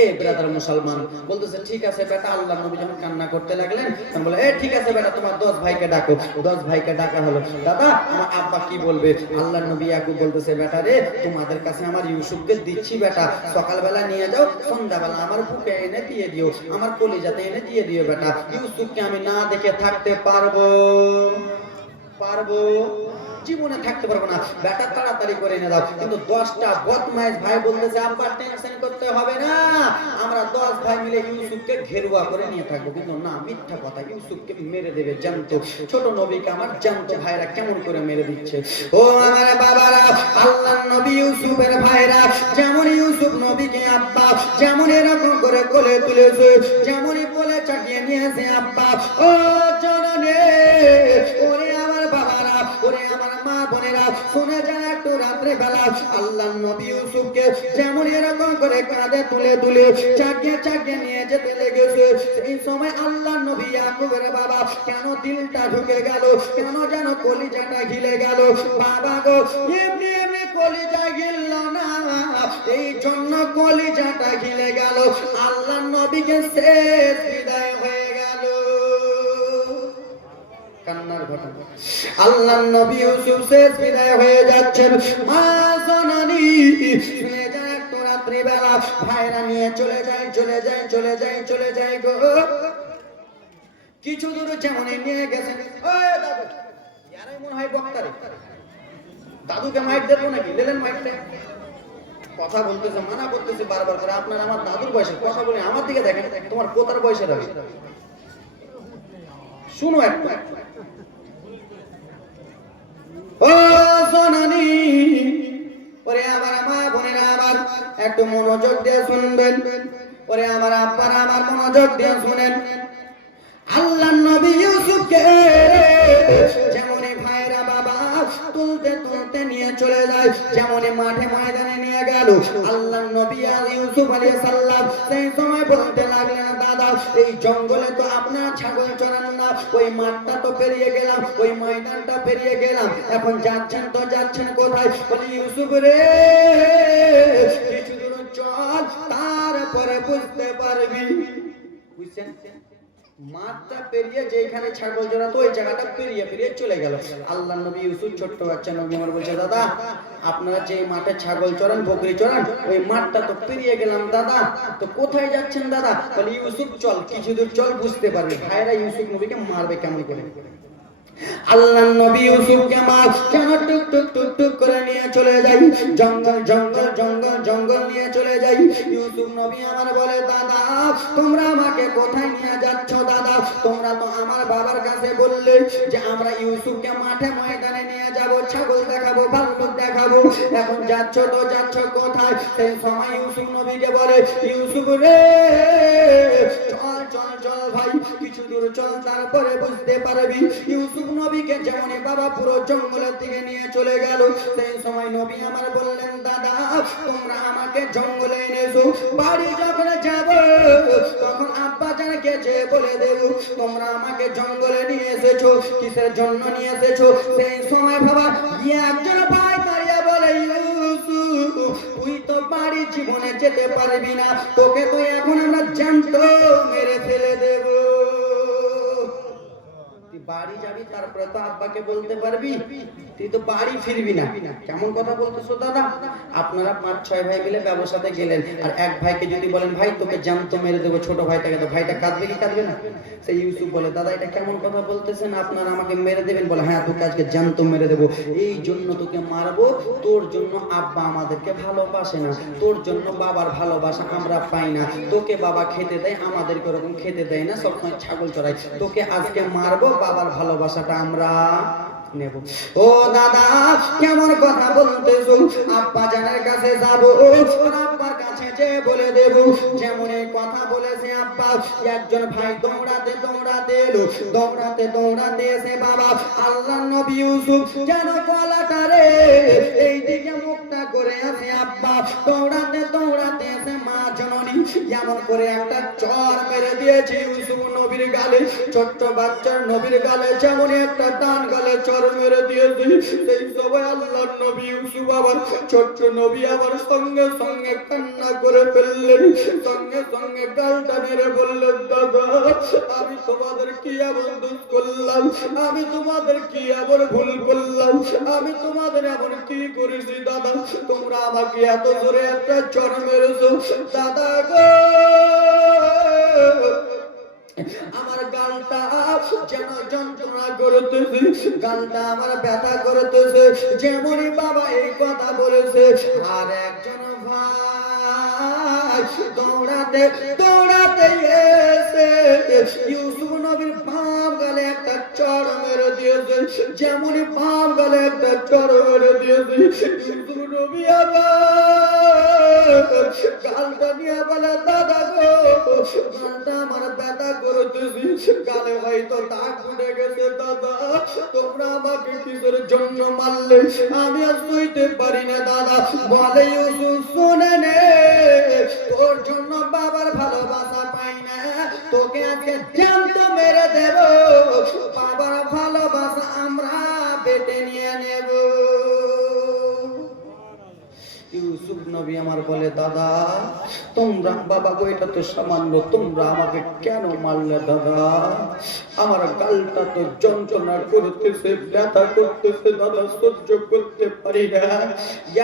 এ ব্রাদার মুসলমান বলতেছে ঠিক আছে বেটা। আল্লাহ নবী যখন কান্না করতে লাগলেন তখন বলে ঠিক আছে বেটা তোমার 10 ভাইকে ডাকো। 10 ভাইকে ডাকা হলো। দাদা আমার আব্বা কি বলবে? আল্লাহ নবী ইয়াকুব বলতেছে বেটা রে তোমাদের কাছে আমার ইউসুফকে দিচ্ছি বেটা, সকালবেলা নিয়ে যাও, সন্ধ্যাবেলা আমার বুকে এনে দিয়ে দিও, আমার কলিজাতে এনে দিয়ে দিও বেটা। ইউসুফকে আমি না দেখে থাকতে পারবো? জীবনে থাকতে পারবো না বেটা, তাড়াতাড়ি করে এনে দাও। কিন্তু 10টা বদমাইশ ভাই বলতেছে আব্বা টেনশন করতে হবে না, আমরা 10 ভাই মিলে ইউসুফকে ঘেরুয়া করে নিয়ে থাকবো। কিন্তু না, মিথ্যা কথা, ইউসুফকে মেরে দেবে জ্যান্ত। ছোট নবীকে আমার জ্যান্ত ভাইরা কেমন করে মেরে দিচ্ছে। ও আমার বাবারা, আল্লাহর নবী ইউসুফের ভাইরা যেমন ইউসুফ নবীকে আব্বা যেমন এরকম করে কোলে তুলেছে, যেমনই কোলে চাকিয়ে নিয়েছে আব্বা। ও জননী, ওরে আমার বাবারা, ওরে আমার মা বোনেরা, শুনে যান একটু রাত্রে বেলা আল্লাহর নবী ইউসুফকে যেমন এরকম করে কাঁধে তুলে তুলে চাকিয়ে চাকিয়ে নিয়ে যেতে লেগেছে। এই সময় আল্লাহর নবী ইয়াকুবের বাবা কেন দিলটা ঢুকে গেল, কেন যেন কলিজাটা গিলে গেল। বাবা গো এমনি এমনি কলিজা গিলল না, এই জন্য কলিজাটা গিলে গেল। আল্লাহর নবীকে শেষ বিদায় হয়ে গেল। কান্নার ঘটনা। আল্লাহর নবী ইউসুফ শেষ বিদায় হয়ে যাচ্ছেন। মা জননী শুনে যায় একটু রাত্রি বেলা ভাইরা নিয়ে চলে যায় গো। কিছু দূর যেমন নিয়ে গেছেন, ওই দাদা এরাই মনে হয় বক্তারে। দাদুকে মাইক দেবো নাকি? দিলেন মাইকটা। কথা বলতেছে, মানা করতেছে বারবার করে, আপনার আমার দাদুর বয়সের কথা বলে আমার দিকে দেখেন, তোমার পোতার বয়সের হবে। শুনো একটা। ও সোনানি, ওরে আমার মা বোনেরা, আমার একটু মনোযোগ দিয়ে শুনবেন। ওরে আমার আব্বারা, আমার মনোযোগ দিয়ে শুনেন। আল্লাহর নবী ইউসুফকে যেমনই ভাইরা বাবা তুলতে তুলতে নিয়ে চলে যায়, যেমনই মাঠে ময়দানে নিয়ে গেল, আল্লাহর নবী আর ইউসুফ আলাইহিস সালাম সেই সময় বলতে লাগলেন, দাদা এই জঙ্গলে তো আপনার ছাগল চরান না, ওই মাঠটা তো পেরিয়ে গেলাম, ওই ময়দানটা পেরিয়ে গেলাম, এখন যাচ্ছেন তো যাচ্ছেন কোথায়? বলি ইউসুফ রে কিছু দূর চল, তারপরে বুঝতে পারবি। বুঝছেন? মাঠটা পেরিয়ে যেখানে ছাগল চড়াতো ওই জায়গাটা পেরিয়ে পেরিয়ে চলে গেল। আল্লাহর নবী ইউসুফ ছোট্ট বাচ্চা নবী আমার বলছে, দাদা আপনারা যে মাঠে ছাগল চড়ান বকরি চড়ান ওই মাঠটা তো পেরিয়ে গেলাম দাদা, তো কোথায় যাচ্ছেন দাদা? বলে ইউসুফ চল, কিছু দূর চল, বুঝতে পারবি। ভাইরা ইউসুফ নবীকে মারবে কেমন করে? আল্লাহর নবী ইউসুফকে মার কেন টুক টুক টুক টুক করে নিয়ে চলে যাই, জঙ্গল জঙ্গল জঙ্গল জঙ্গল নিয়ে চলে যাই। ইউসুফ নবী আমার বলে, দাদা তোমরা আমাকে কোথায় নিয়ে যাচ্ছ? দাদা তোমরা তো আমার বাবার কাছে বললে যে আমরা ইউসুফকে মাঠে ময়দানে নিয়ে যাব, ছাগল দেখাবো, ভাল্লুক দেখাবো, এখন যাচ্ছ তো যাচ্ছ কোথায়? সেই সময় ইউসুফ নবীকে বলে, ইউসুফ রে চল চল চল ভাই, কিছু দূর চল, তারপরে বুঝতে পারবি। ইউসুফ নবীকে যেমনই বাবা পুরো জঙ্গলের দিকে নিয়ে চলে গেল, সেই সময় নবী আমার বললেন, দাদা তোমরা আমাকে জঙ্গলে এনেছো, বাড়ি যখন যাব তখন আব্বা জানকে যে বলে দেব তোমরা আমাকে জঙ্গলে নিয়ে এসেছো, কিসের জন্য নিয়ে এসেছো? সেই সময় বাবা একজন ভাই দাঁড়িয়ে বলে, ইউসুফ তুই তো বাড়ি জীবনে যেতে পারবি না, তোকে তো এখন আমরা জ্যান্ত মেরে ফেলে দেব। বাড়ি যাবি তারপরে তো আব্বাকে বলতে পারবি, তুই তো বাড়ি ফিরবি না। কেমন কথা বলতেছো দাদা? আপনারা 5-6 ভাই মিলে ব্যবসাতে গেলেন, আর এক ভাইকে যদি বলেন ভাই তোকে জ্যান্ত মেরে দেবো, ছোট ভাইটাকে, তো ভাইটা কাঁদবে কি কাঁদবে না? সেই ইউসুফ বলে, দাদা এটা কেমন কথা বলতেছেন, আপনারা আমাকে মেরে দেবেন? বলে হ্যাঁ তোকে আজকে জ্যান্ত মেরে দেবো, এই জন্য তোকে মারবো, তোর জন্য আব্বা আমাদেরকে ভালোবাসে না, তোর জন্য বাবার ভালোবাসা আমরা পাই না, তোকে বাবা খেতে দেয়, আমাদেরকে ওরকম খেতে দেয় না, সবসময় ছাগল চড়াই, তোকে আজকে মারবো, বাবার ভালোবাসাটা আমরা নেব। ও দাদা কেমন কথা বলতেছো? আব্বা জানের কাছে যাবো, আব্বার কাছে যে বলে দেব যেমন এই কথা বলেছে আব্বা। একজন ভাই দৌড়াতে দৌড়াতে এলো, দৌড়াতে দৌড়াতে এসে বাবা আল্লাহর নবী ইউসুফ যেন গলাটারে এই দিকে মুখটা করে আছে, আব্বা দৌড়াতে দৌড়াতে এসে মা জননী এমন করে একটা চর মেরে দিয়েছে ইউসুফ নবীর গালে, ছোট্ট বাচ্চার নবীর গালে যেমন একটা টান গালে চর মেরে দিয়েছে। সেই সময় আল্লাহর নবী ইউসুফ আবার ছোট্ট নবী আবার সঙ্গে সঙ্গে কান্না করে ফেললেন, সঙ্গে সঙ্গে গালটা নেড়ে বললেন, দাদা আমি তোমাদের কি এমন দোষ করলাম, আমি তোমাদের কি এমন ভুল করলাম, আমি তোমাদের এমন কি করেছি দাদা, তোমরা আমাকে এত জোরে একটা চর মেরেছো? দাদা গো আমার গালটা যেন যন্ত্রণা করতেছে, গালটা আমার ব্যথা করতেছে। যেমনই বাবা এই কথা বলেছে, আর একজন ভাই দৌড়াতে দৌড়াতে এসে ইউসুফ নবীর বাম গালে একটা চড় মেরে দিয়েছে, যেমনই বাম গালে একটা চড় মেরে দিয়েছে, ইউসুফ নবী আবার গালটা নিয়ে বলে, দাদা গো গালটা আমার ব্যথা করতেছি, গালে হয়তো দাগ উঠে গেছে, দাদা তোমরা আমাকে কিসের জন্য মারলে, আমি আর সইতে পারি না দাদা। বলে ইউসুফ শুনে নে, তোর জন্য বাবার ভালোবাসা পাই না, তোকে আজকে জ্যান্ত মেরে দেব, বাবার ভালোবাসা আমরা বেটে নিয়ে নেব। ইউসুফ নবী আমার বলে, দাদা তোমরা বাবা গো এটা তো সামান্য, তোমরা আমাকে কেন মারলে দাদা? আমার গালটা তো যন্ত্রণা করতেছে, ব্যথা করতেছে দাদা, সহ্য করতে পারি না।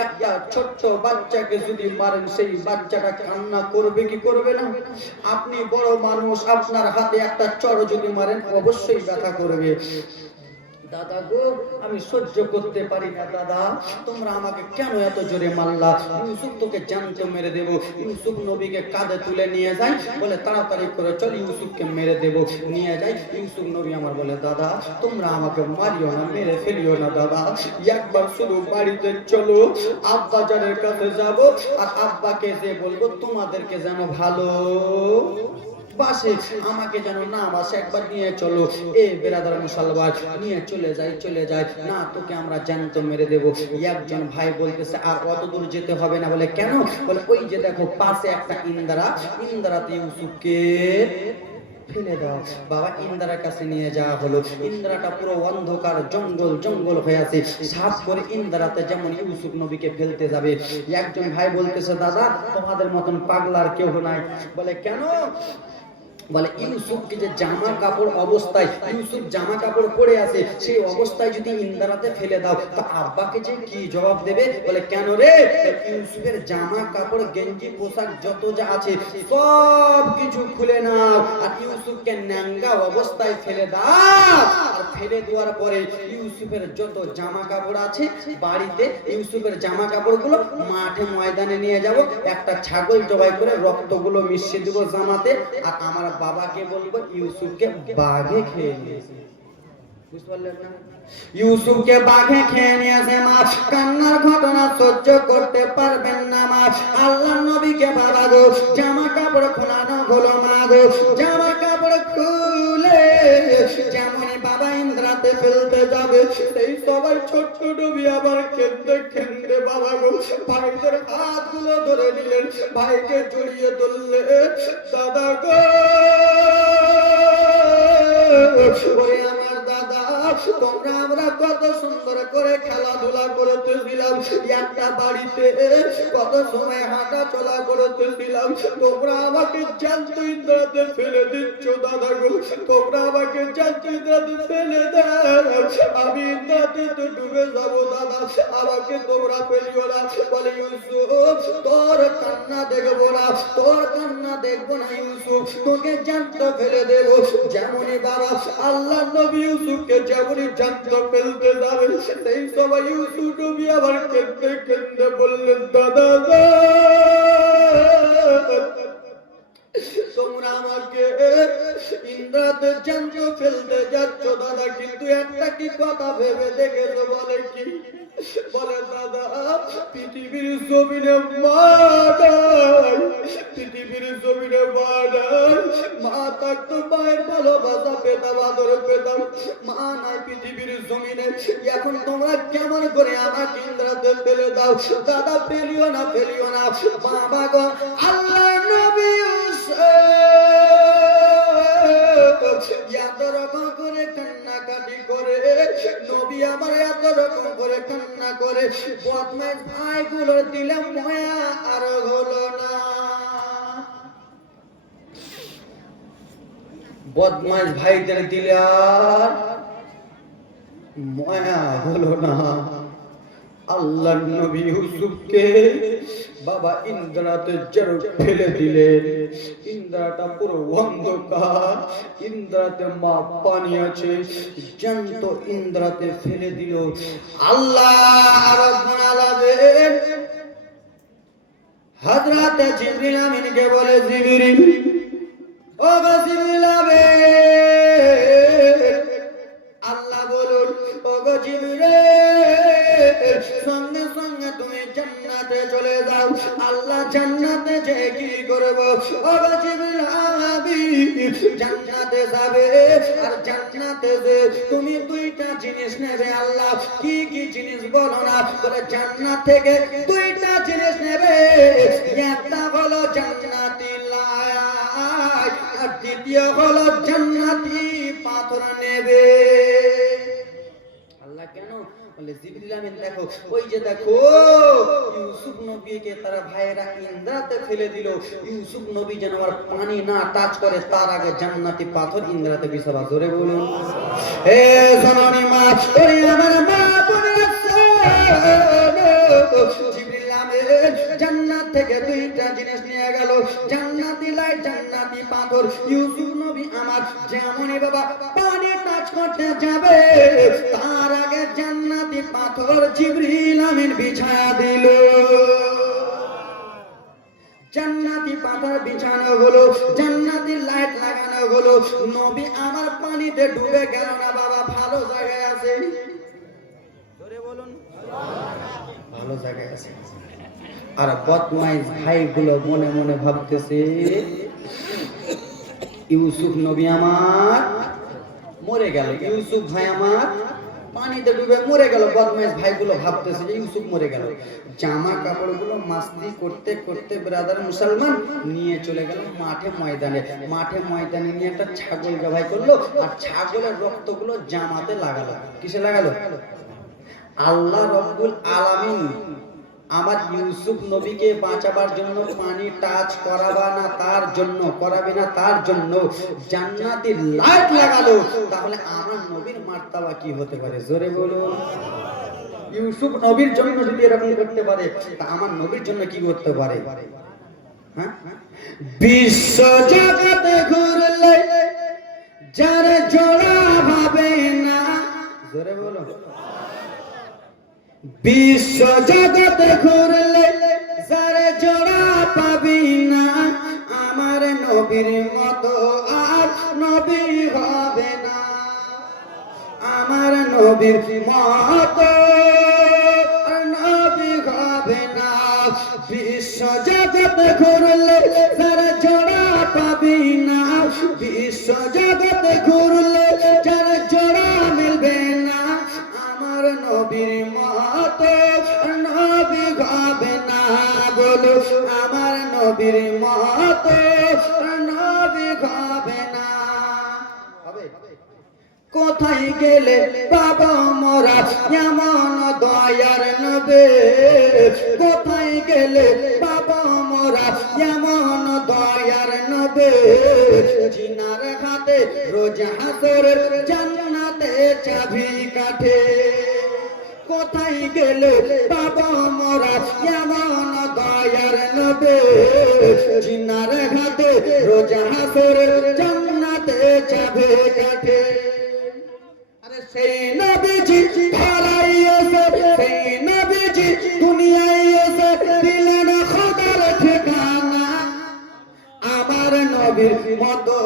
একটা ছোট্ট বাচ্চাকে যদি মারেন সেই বাচ্চাটা কান্না করবে কি করবে না? আপনি বড় মানুষ, আপনার হাতে একটা চড় যদি মারেন অবশ্যই ব্যথা করবে। দাদা গো, আমি সহ্য করতে পারি না দাদা, তোমরা আমাকে কেন এত জোরে মারলা? ইউসুফ তোকে জ্যান্ত মেরে দেব। ইউসুফ নবীকে কাঁধে তুলে নিয়ে যায়, বলে তাড়াতাড়ি করে চল, ইউসুফকে মেরে দেব। নিয়ে যায়, ইউসুফ নবী আমার বলে দাদা তোমরা আমাকে মারিও না, মেরে ফেলিও না দাদা, একবার শুধু বাড়িতে চলো, আব্বা জানের কাছে যাব, আর আব্বাকে যে বলবো তোমাদেরকে যেন ভালো বাসে, আমাকে যেন না বাসে, একবার নিয়ে চলো। এ বেরাদার মুসলমান, নিয়ে চলে যায় না, তোকে আমরা জ্যান্ত মেরে দেব। একজন ভাই বলতেছে আর কত দূর যেতে হবে না, বলে কেন? বলে ওই যে দেখো পাশে একটা ইন্দারাতে ইউসুফকে ফেলে দাও। বাবা ইন্দ্রার কাছে নিয়ে যাওয়া হলো। ইন্দ্রাটা পুরো অন্ধকার জঙ্গল হয়ে আছে, সাপ করে ইন্দ্রাতে যেমন ইউসুফ নবীকে ফেলতে যাবে, একজন ভাই বলতেছে দাদা তোমাদের মতন পাগলার কেউ নাই। বলে কেন? বলে ইউসুফকে যে জামা কাপড় অবস্থায়, ইউসুফ জামা কাপড় পরে আছে, সেই অবস্থায় যদি ইন্দারাতে ফেলে দাও তো আব্বাকে যে কি জবাব দেবে? বলে কেন রে? ইউসুফের জামা কাপড় গেঞ্জি পোশাক যত যা আছে সব কিছু খুলে নাও, আর ইউসুফকে ন্যাঙ্গা অবস্থায় ফেলে দাও। আর ফেলে দেওয়ার পরে ইউসুফের যত জামা কাপড় আছে বাড়িতে, ইউসুফের জামা কাপড়গুলো মাঠে ময়দানে নিয়ে যাব, একটা ছাগল জবাই করে রক্তগুলো মিশিয়ে দেব জামাতে, আর আমার বাবাকে বলবো ইউসুফকে বাঘে খেয়ে নিয়েছে। বুঝতে পারলেন না? ইউসুফকে বাঘে খেয়ে নিয়েছে মা। কান্নার ঘটনা সহ্য করতে পারবেন না মা। আল্লাহর নবীকে বাবা গো জামা কাপড় খোলানো হলো মা গো, জামা কাপড় খুলে যেমনই বাবা ইন্দ্রাতে ফেলতে যাবে, সেই সবাই ছোট্ট নবী আবার কেঁদে বাবা গো ভাইদের হাতগুলো ধরে নিলেন, ভাইকে জড়িয়ে ধরলেন। দাদা গো আমার দাদা, তোমরা আমরা কত সুন্দর করে খেলাধুলা করতেছিলাম, একটা বাড়িতে কত সময় হাঁটা চলা করতেছিলাম, তোমরা আমাকে জ্যান্ত ইন্দ্রাতে ফেলে দিচ্ছ দাদা গো, তোমরা আমাকে জ্যান্ত ইন্দ্রাতে ফেলে দাও, আমি ইন্দ্রাতে তো ডুবে যাবো দাদা, আমাকে তোমরা ফেলিও না। বলে ইউসুফ তোর কান্না দেখবো না, তোর কান্না দেখবো না ইউসুফ, তোকে জ্যান্ত ফেলে দেবো। যেমনই বাবা আল্লাহ নবী ইউসুফকে যেমনই জ্যান্ত ফেলতে যাবে, সেই সময় ইউসুফ নবী আবার কেঁদে বললেন দাদা তোমরা আমাকে ইন্দ্রাতে জ্যান্ত ফেলতে যাচ্ছ দাদা, কিন্তু একটা কি কথা ভেবে দেখেছো? বলে কি? বলে দাদা পৃথিবীর জমিনে মা নাই, পৃথিবীর জমিনে মা নাই, মা থাকতো মায়ের ভালোবাসা পেতাম, আদর পেতাম, মা নাই পৃথিবীর জমিনে, এখন তোমরা কেমন করে আমাকে ইন্দ্রাতে ফেলে দাও? দাদা ফেলিও না বাবা গো। আল্লাহ নবী এত রকম করে কান্নাকাটি করে, নবী আমার এত রকম করে কান্না করে, বদমাইশ ভাইগুলো দিলে মায়া আর হলো না, বদমাইশ ভাইদের দিলে আর মায়া হলো না। আল্লাহ নবী ইউসুফকে বাবা ইন্দ্রাতে ফেলে দিলেন। ইন্দ্রাটা পুরো অন্ধকার, ইন্দ্রাতে মা পানি আছে, জ্যান্ত ইন্দ্রাতে ফেলে দিল। আল্লাহ রাব্বুল আলামিন হযরত জিবরিল আমিনকে বলে জিবরিল, ও জিবরিল আমিন, আল্লাহ বলুন ও জিবরিল সঙ্গে সঙ্গে তুমি জান্নাতে চলে যাও। আল্লাহ জান্নাতে যে কি করব? ও জিবরিল আমিন জান্নাতে যাবে, আর জান্নাতে যে তুমি দুইটা জিনিস নেবে। আল্লাহ কি কি জিনিস বলো না? বলে জান্নাত থেকে দুইটা জিনিস নেবে, একটা হলো জান্নাতি লাই, আর দ্বিতীয় হলো জান্নাতি পাথর নেবে। আল্লাহ কেন? বলে জিবরিল আমিন দেখো, ওই যে দেখো ইউসুফ নবীকে তারা ভাইয়েরা ইন্দ্রাতে ফেলে দিল, ইউসুফ নবী যেন আর পানি না টাচ করে তার আগে জান্নাতি পাথর ইন্দ্রাতে বিছাবা। জোরে বলুন হে জননী মা, ওরে আমার মা বলে জিবরিল আমিন জান্নাত থেকে দুইটা জিনিস নিয়ে গেল, জান্নাতি লাইট, জান্নাতি পাথর। ইউসুফ নবী আমার যেমনই বাবা পানি টাচ করতে যাবে তার আগে জান্নাতি পাথর জিবরিল আমিন বিছায়া দিল। জান্নাতি পাথর বিছানো হলো, জান্নাতি লাইট লাগানো হলো। নবী আমার পানিতে ডুবে গেল না বাবা, ভালো জায়গায় আছে। জোরে বলুন, ভালো জায়গায় আছে। আর বদমাইশ ভাইগুলো মনে মনে ভাবতেছে ইউসুফ নবী আমার মরে গেল, ইউসুফ ভাই আমার পানিতে ডুবে মরে গেল। বদমাইশ ভাইগুলো ভাবতেছে যে ইউসুফ মরে গেল। জামা কাপড়গুলো মাস্তি করতে করতে ব্রাদার মুসলমান নিয়ে চলে গেল মাঠে ময়দানে। মাঠে ময়দানে নিয়ে একটা ছাগল জবাই করলো, আর ছাগলের রক্তগুলো জামাতে লাগালো। কিসে লাগালো? আল্লাহ রব্বুল আলামিন আমার ইউসুফ নবীকে বাঁচাবার জন্য পানি টাচ করাবে না তার জন্য জান্নাতের লাইট লাগালো। তাহলে আমার নবীর মার্তাবা কি হতে পারে? জোরে বলুন। ইউসুফ নবীর জন্য যদি এরকম করতে পারে, তা আমার নবীর জন্য কি করতে পারে? হ্যাঁ, বিশ্ব জগতে ঘুরলে যার জোড়া ভাবে না। জোরে বলুন। বিশ্ব জগতে ঘুরলে যারে জোড়া পাবি না, আমার নবীর মতো আর নবী হবে না। আমার নবীর মতো নবী হবে না। বিশ্ব জগতে ঘুরলে যারে জোড়া পাবি না, বিশ্ব জগতে ঘুরলে যারে জোড়া মিলবে না, আমার নবীর মতো নবী হবে না। বলো আমার নবীর মতো নবী হবে না। কোথায় গেলে বাবা মোরা এমন দয়ার নবী? কোথায় গেলে বাবা মোরা এমন দয়ার নবী? জিনার হাতে রোজ হাসরের জান্নাতে চাবি কাঠে। কোথায় গেলে বাবা মোরা এমন দয়ার নবী? জিনার হাতে রোজ হাসরের জান্নাতে চাবি কাঠে। সেই নবীজি ধরাই এসে, সেই নবীজি দুনিয়ায় এসে দিলেন খোদার ঠিকানা। আমার নবীর মতো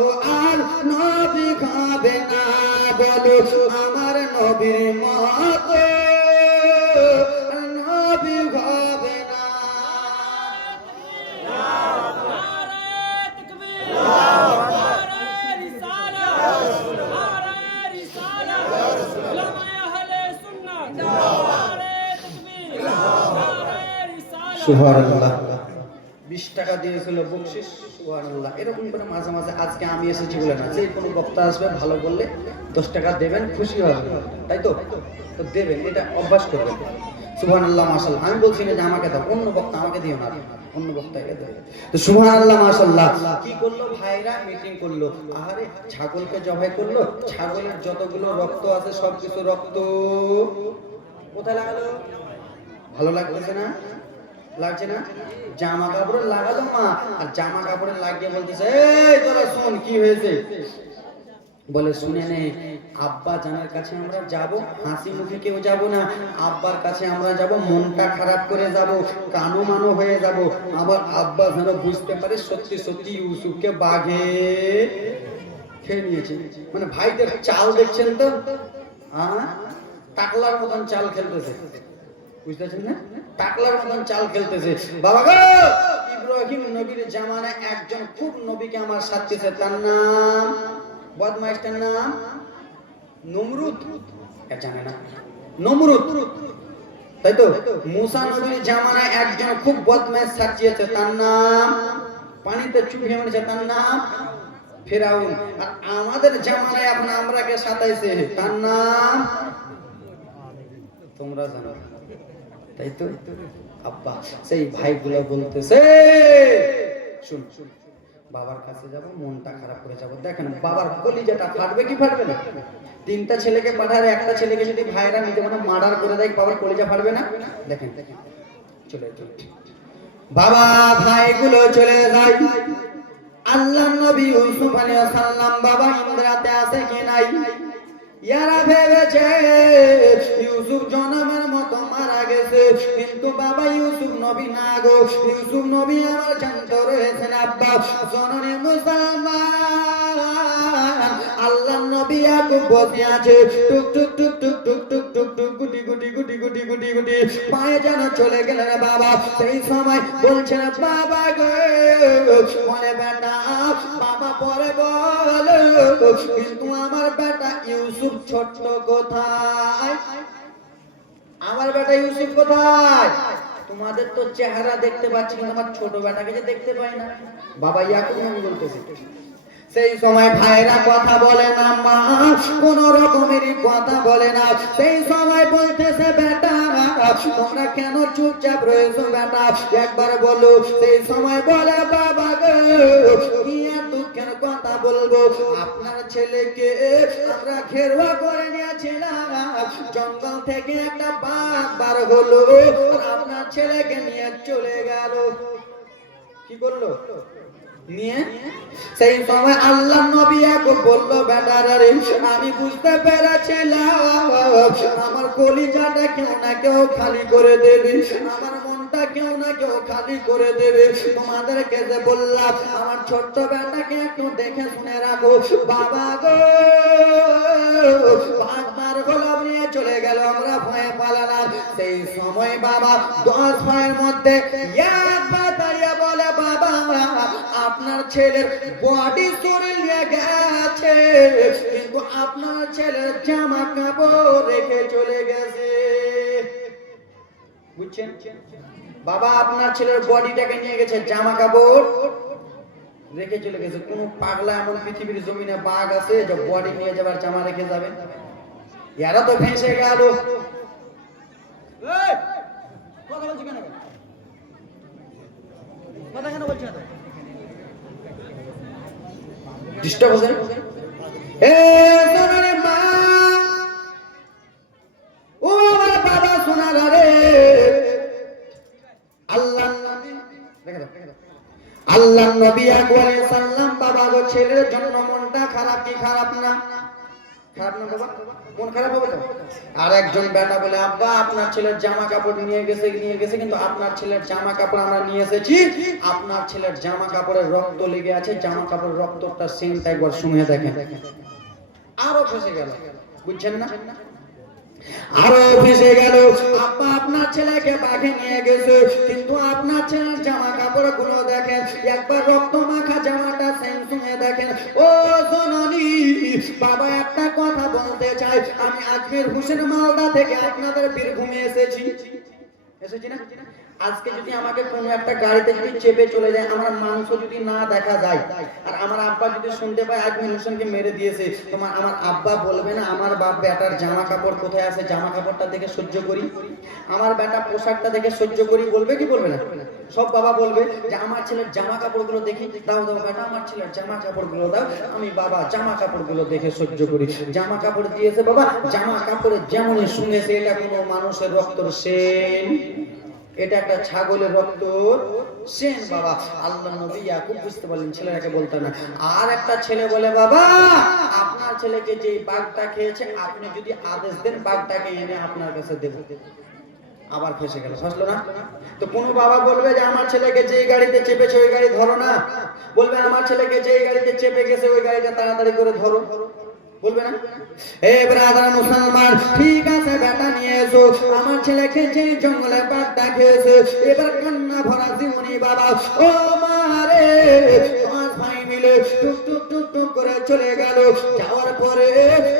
আর নবী হবে না। বলো আমার নবীর মতো নবী হবে না। সুবহানাল্লাহ। 20 টাকা দিয়েছিল বকশিশ। সুবহানাল্লাহ। এরকম করে মাঝে মাঝে আজকে আমি এসেছি বলে না, যে কোনো বক্তা আসবে ভালো বললে 10 টাকা দেবেন, খুশি হবে, তাই তো? তো দেবেন, এটা অভ্যাস করবেন। সুবহানাল্লাহ, মাশাআল্লাহ। আমি বলছি না যে আমাকে দাও, অন্য বক্তা আমাকে দিও না, অন্য বক্তাকে দেবে। তো সুবহানাল্লাহ, মাশাআল্লাহ। কি করলো ভাইরা? মিটিং করলো। আহারে ছাগলকে জবাই করলো, ছাগলের যতগুলো রক্ত আছে সবকিছু রক্ত কোথায় লাগালো? ভালো লাগতেছে না? লাগছে না? জামা কাপড়ে লাগালো মা, আর জামা কাপড়ে লাগিয়ে বলতেছে এই তোরা শোন কি হয়েছে। বলে শুনে নে, আব্বা জানার কাছে আমরা যাব, হাসি মুখে কেউ যাব না। আব্বার কাছে আমরা যাব মনটা খারাপ করে যাব, কানো মানো হয়ে যাব। আবার আব্বা যেন বুঝতে পারে সত্যি সত্যি ইউসুফকে বাঘে খেয়ে নিয়েছে। মানে ভাইদের চাল দেখছেন তো, টাকলার মতন চাল খেলতেছে, বুঝতেছেন না? টাকলার মতন চাল খেলতেছে। বাবা গো, ইব্রাহিম নবীর জামানায় একজন খুব নবীকে আমার সাথে, তার নাম, বদমাইশটার নাম নমরুদ। জানে না? নমরুদ, তাই তো? মুসা নবীর জামানায় একজন খুব বদমাইশ সাজিয়েছে, তার নাম, পানিতে চুবিয়ে মেরেছে, তার নাম ফেরাউন। আর আমাদের জামানায় এখন আমরাকে সাতাইছে, তার নাম তোমরা জানো, তাই তো? আব্বা সেই ভাইগুলো বলতেছে শুন, বাবার কাছে যাব, মনটা খারাপ করে যাব। দেখেন বাবার কলিজাটা ফাটবে কি ফাটবে না? 3টা ছেলেকে পাঠায়, একটা ছেলেকে যদি ভাইরা নিজে মনে মার্ডার করে দেয়, বাবার কলিজা ফাটবে না? দেখেন চলে বাবা ভাইগুলো চলে যায়। আল্লাহর নবী ইউসুফ আলাইহিস সালাম বাবা ইন্দ্রাতে আছে কি নাই? ইয়ারা ভেবেছে ইউসুফ জনমের মতো মারা গেছে, কিন্তু বাবা ইউসুফ নবী না গো, ইউসুফ নবী আমার জানত রয়েছেন আব্বা। জননী মুসলমান, আল্লাহ নবী ইয়াকুব বসে আছে, টুক টুক টুক টুক টুক টুক টুক টুক গুটি গুটি গুটি গুটি গুটি গুটি পায়ে যেন চলে গেলেন বাবা। সেই সময় বলছেন বাবা গো, বলে বেটা বাবা পরে বল, কিন্তু আমার বেটা ইউসুফ ছোট্ট কোথায়? আমার বেটা ইউসুফ কোথায়? তোমাদের তো চেহারা দেখতে পাচ্ছি, কিন্তু আমার ছোট বেটাকে যে দেখতে পাই না। বাবা ইয়াকুব নবী বলতেছে। সেই সময় ভাইরা কথা বলে না, মা কোন রকমেরই কথা বলে না। সেই সময় বলতেছে বেটা তোমরা কেন চুপচাপ রয়েছো বেটা, একবার বলো। সেই সময় বলে বাবা গো, কি আর দুঃখের কথা বলবো, আপনার ছেলেকে আমরা ঘেরুয়া করে নিয়েছিলাম, জঙ্গল থেকে একটা বাঘ বার হলো, আপনার ছেলেকে নিয়ে চলে গেল। কি করলো? নিয়ে। সেই সময় আল্লাহ নবী ইয়াকুব বলল বেটারে আমি বুঝতে পেরেছিলাম আমার কলিজাটা কেউ না কেউ খালি করে দেবে, আমার মনটা কেউ না কেউ খালি করে দেবে। তোমাদেরকে যে বললাম আমার ছোট্ট বেটাকে একটু দেখে শুনে রাখো। বাবা গো, বাগদার গোলাপ নিয়ে চলে গেল, আমরা ভয়ে পালালাম। সেই সময় বাবা 10 ভাইয়ের মধ্যে একবার দাঁড়িয়ে বলে বাবা আপনার ছেলের বডি শরীর নিয়ে গেছে, কিন্তু আপনার ছেলের জামা কাপড় রেখে চলে গেছে। বুঝছেন বাবা, আপনার ছেলের বডিটাকে নিয়ে গেছে, জামা কাপড় রেখে চলে গেছে। কোন পাগলা এমন পৃথিবীর জমিনে বাঘ আছে যে বডি নিয়ে যাবার জামা রেখে যাবে? এরা তো ফেঁসে গেল। কথা বলছি কেন? কথা কেন বলছি না? ডিস্টার্ব হচ্ছে। এ সোনারে মা, ও আমার বাবা সোনারা রে, আল্লাহ আল্লাহ নবী আলাইহিস সালাম বাবা গো ছেলের জন্য মনটা খারাপ কি খারাপ না? খারাপ না বাবা? মন খারাপ হবে তো? আর একজন বেটা বলে আব্বা আপনার ছেলের জামা কাপড় নিয়ে গেছে কিন্তু আপনার ছেলের জামা কাপড় আমরা নিয়ে এসেছি, আপনার ছেলের জামা কাপড়ের রক্ত লেগে আছে, জামা কাপড়ের রক্তটা সেন্ট একবার শুনে দেখেন। আরো ফেসে গেল। বুঝছেন না? আরো ফেসে গেল। আব্বা আপনার ছেলেকে বাঘে নিয়ে গেছে, কিন্তু আপনার ছেলের জামা কাপড় গুলো দেখেন, একবার রক্ত মাখা জামাটা সেন্ট শুনে দেখেন। ও জননী, বাবা একটা কথা বলতে চাই, আমি আজকের হোসেন মালদা থেকে আপনাদের বীরভূমে এসেছি না? আজকে যদি আমাকে কোনো একটা গাড়িতে যদি চেপে চলে যায়, আমার মাংস যদি না দেখা যায়, আর আমার আব্বা যদি শুনতে পায় আজমির হোসেনকে মেরে দিয়েছে, তোমার আমার আব্বা বলবে না আমার বাপ বেটার জামা কাপড় কোথায় আছে, জামা কাপড়টা দেখে সহ্য করি, আমার বেটা পোশাকটা দেখে সহ্য করি, বলবে কি বলবে না? সব বাবা বলবে যে আমার ছেলের জামা কাপড়গুলো দেখি, দাও দাও বেটা আমার ছেলের জামা কাপড়গুলো দাও, আমি বাবা জামা কাপড়গুলো দেখে সহ্য করি। জামা কাপড় দিয়েছে বাবা, জামা কাপড়ে যেমন শুনেছে এটা কোনো মানুষের রক্তর সেন, এটা একটা ছাগলের রক্তর সেন বাবা। আল্লাহ নবী ইয়াকুব বুঝতে পারলেন ছেলেটাকে বলতে না। আর একটা ছেলে বলে বাবা আপনার ছেলেকে যে বাঘটা খেয়েছে আপনি যদি আদেশ দেন বাঘটাকে এনে আপনার কাছে দেব। আবার ফেসে গেল, ফাঁসলো না? তো কোন বাবা বলবে যে আমার ছেলেকে যেই গাড়িতে চেপেছে ওই গাড়ি ধরো না, বলবে আমার ছেলেকে যেই গাড়িতে চেপে গেছে ওই গাড়িটা তাড়াতাড়ি করে ধরো, বলবে না? এ ব্রাদার মুসলমান, ঠিক আছে বেটা নিয়ে এসো, আমার ছেলেকে যে জঙ্গলে বাঘটা খেয়েছে, এবার কান্না ভরা জীবনী বাবা। ও মারে, 5 ভাই মিলে টুক টুক টুক টুক করে চলে গেল। যাওয়ার পরে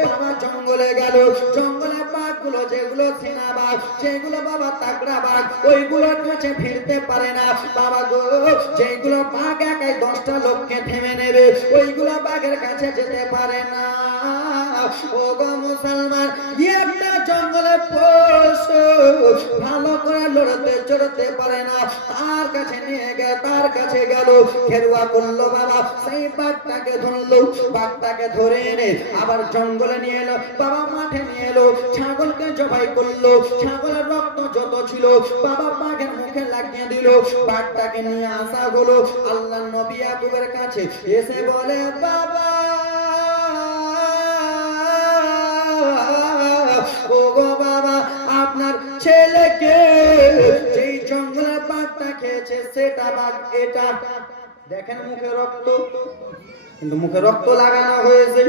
বাবা জঙ্গলে গেল, জঙ্গলে বাঘগুলো যেগুলো চেনা বাঘ, যেগুলো বাবা তাগড়া বাঘ, ওইগুলোর কাছে ফিরতে পারে না বাবা গো। যেগুলো বাঘ একাই 10টা লোককে থেমে নেবে, ওইগুলো বাঘের কাছে যেতে পারে না। ও গো মুসলমান, একটা জঙ্গলে পশু ভালো করে লড়তে চড়তে পারে না, তার কাছে নিয়ে গেল, তার কাছে গেল, খেরুয়া করলো বাবা, সেই বাঘটাকে ধরলো, বাঘটাকে ধরে এনে আবার জঙ্গলে নিয়ে এলো বাবা, মাঠে নিয়ে এলো, ছাগলকে জবাই করলো, ছাগলের রক্ত যত ছিল বাবা বাঘের মুখে লাগিয়ে দিল। বাঘটাকে নিয়ে আসা হলো আল্লাহ নবী ইয়াকুবের কাছে, এসে বলে বাবা আপনার ছেলেকে যেই জঙ্গলের বাঘটা খেয়েছে সেটা বাঘ এটা। দেখেন মুখে রক্ত, কিন্তু মুখে রক্ত লাগানো হয়েছে,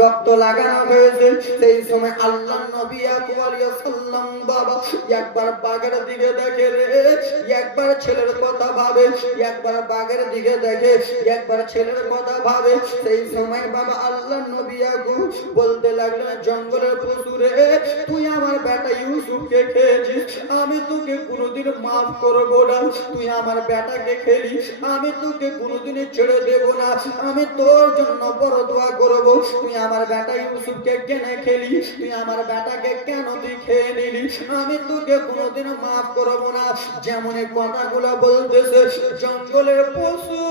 রক্ত লাগানো হয়েছে। সেই সময় আল্লাহ নবী ইয়াকুব আলাইহিস সালাম বাবা একবার বাঘের দিকে দেখে রে, একবার ছেলের কথা ভাবে, একবার বাঘের দিকে দেখে, একবার ছেলের কথা ভাবে। সেই সময় বাবা আল্লাহ নবী ইয়াকুব বলতে লাগলেন, জঙ্গলের পশু রে, তুই আমার বেটা ইউসুফকে খেয়েছিস, আমি তোকে কোনোদিন মাফ করব না। তুই আমার বেটাকে খেলি, আমি তোকে কোনোদিন ছেড়ে দেব না। আমি তোর জন্য বড় দোয়া করব। তুই আমার বেটা ইউসুফকে কেন খেলি, তুই আমার বেটাকে কেন তুই খেয়ে নিলি, আমি তোকে কোনোদিন মাফ করব না। যেমন এই কথাগুলো বলতেছে জঙ্গলের পশু,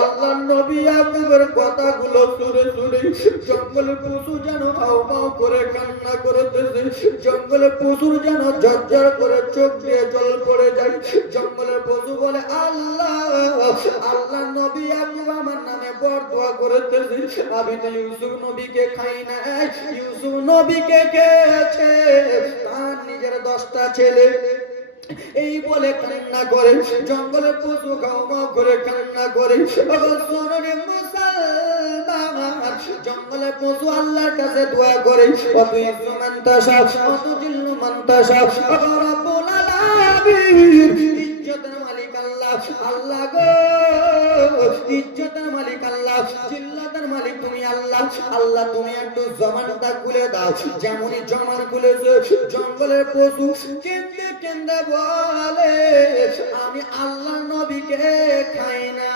আল্লাহ নবী ইয়াকুবের কথাগুলো শুনে শুনে জঙ্গলের পশু যেন হাউ মাউ করে কান্না করতেছে। জঙ্গলের পশুর যেন ঝরঝর করে চোখ দিয়ে জল পড়ে যায়। জঙ্গলের পশু বলে, আল্লাহ আল্লাহ নবী ইয়াকুব আমার নামে বরদোয়া করতেছে, আমি তো ইউসুফ নবীকে খাই না, ইউসুফ নবীকে খেয়েছে তার নিজের 10টা ছেলে। এই বলে কান্না করে, জঙ্গলের পশু গাও গাও করে কান্না করে। জঙ্গলের পশু আল্লাহর কাছে দোয়া করে, কত ইজ্জু মান তাশা কত জিল্লু মান তাশা রব্বুল আলামিন। ইজ্জতের মালিক আল্লাহ, আল্লাহ গো ইজ্জতের মালিক আল্লাহ, জিল্লাতের মালিক তুমি আল্লাহ। আল্লাহ তুমি একটু জমানটা খুলে দাও। যেমনই জমান খুলেছে জঙ্গলের পশু কেঁদে কেঁদে বলে, আমি আল্লাহ নবীকে খাই না।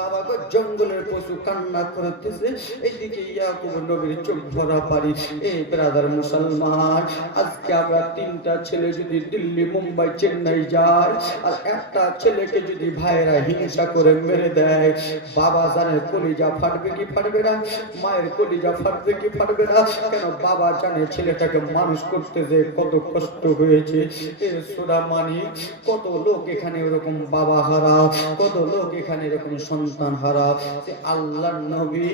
বাবা গো জঙ্গলের পশু কান্না করতেছে, এইদিকে ইয়াকুব নবীর চোখ ভরা পানি। এই ব্রাদার মুসলমান, আজকে আমরা 3টা ছেলে যদি দিল্লি মুম্বাই চেন্নাই যায়, আর একটা ছেলেকে যদি ভাইরা হিংসা করে মেরে দেয়, বাবা জানে কলিজা ফাটবে কি ফাটবে না, মায়ের কলিজা ফাটবে কি ফাটবে না। কেন বাবা জানে ছেলেটাকে মানুষ করতে যে কত কষ্ট হয়েছে। এ সোনা মানিক, কত লোক এখানে এরকম বাবা হারা, কত লোক এখানে এরকম সন্তান হারা। আল্লাহর নবী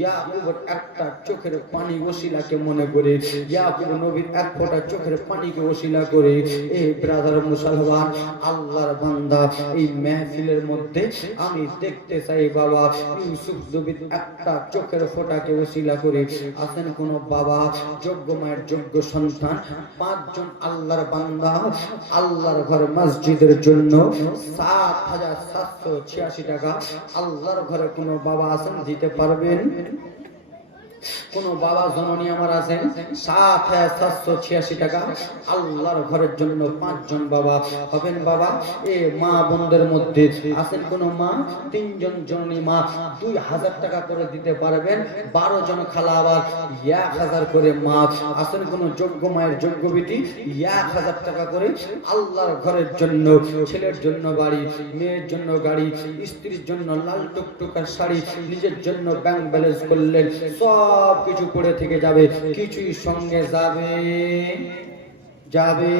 ইয়াকুবের একটা চোখের পানি ওসিলাকে মনে করে, ইয়াকুব নবীর এক ফোঁটা চোখের পানিকে ওসিলা করে, এই ব্রাদার মুসলমান আল্লাহর বান্দা, এই মাহফিলের মধ্যে আমি দেখতে চাই বাবা ইউসুফ নবীর একটা চোখের ফোঁটাকে ওসিলা করে আছেন কোন বাবা, যোগ্য মায়ের যোগ্য সন্তান, 5 জন আল্লাহর বান্দা আল্লাহর ঘরে মসজিদের জন্য 7,786 টাকা আল্লাহর ঘরে কোন বাবা আছেন দিতে পারবেন? কোন বাবা জননী আমার আছেন 7,786 টাকা আল্লাহর ঘরের জন্য 5 জন বাবা হবেন? বাবা এ মা বোনদের মধ্যে আছেন কোন মা 3 জন জননী মা 2000 টাকা করে দিতে পারবেন? 12 জন খালা আবার 1000 করে মা আছেন কোন যোগ্য মায়ের যোগ্য বিটি 1000 টাকা করে আল্লাহর ঘরের জন্য, ছেলের জন্য বাড়ি, মেয়ের জন্য গাড়ি, স্ত্রীর জন্য লাল টুকটুকার শাড়ি, নিজের জন্য ব্যাংক ব্যালেন্স করলেন, সব কিছু পড়ে থেকে যাবে, কিছুই সঙ্গে যাবে যাবে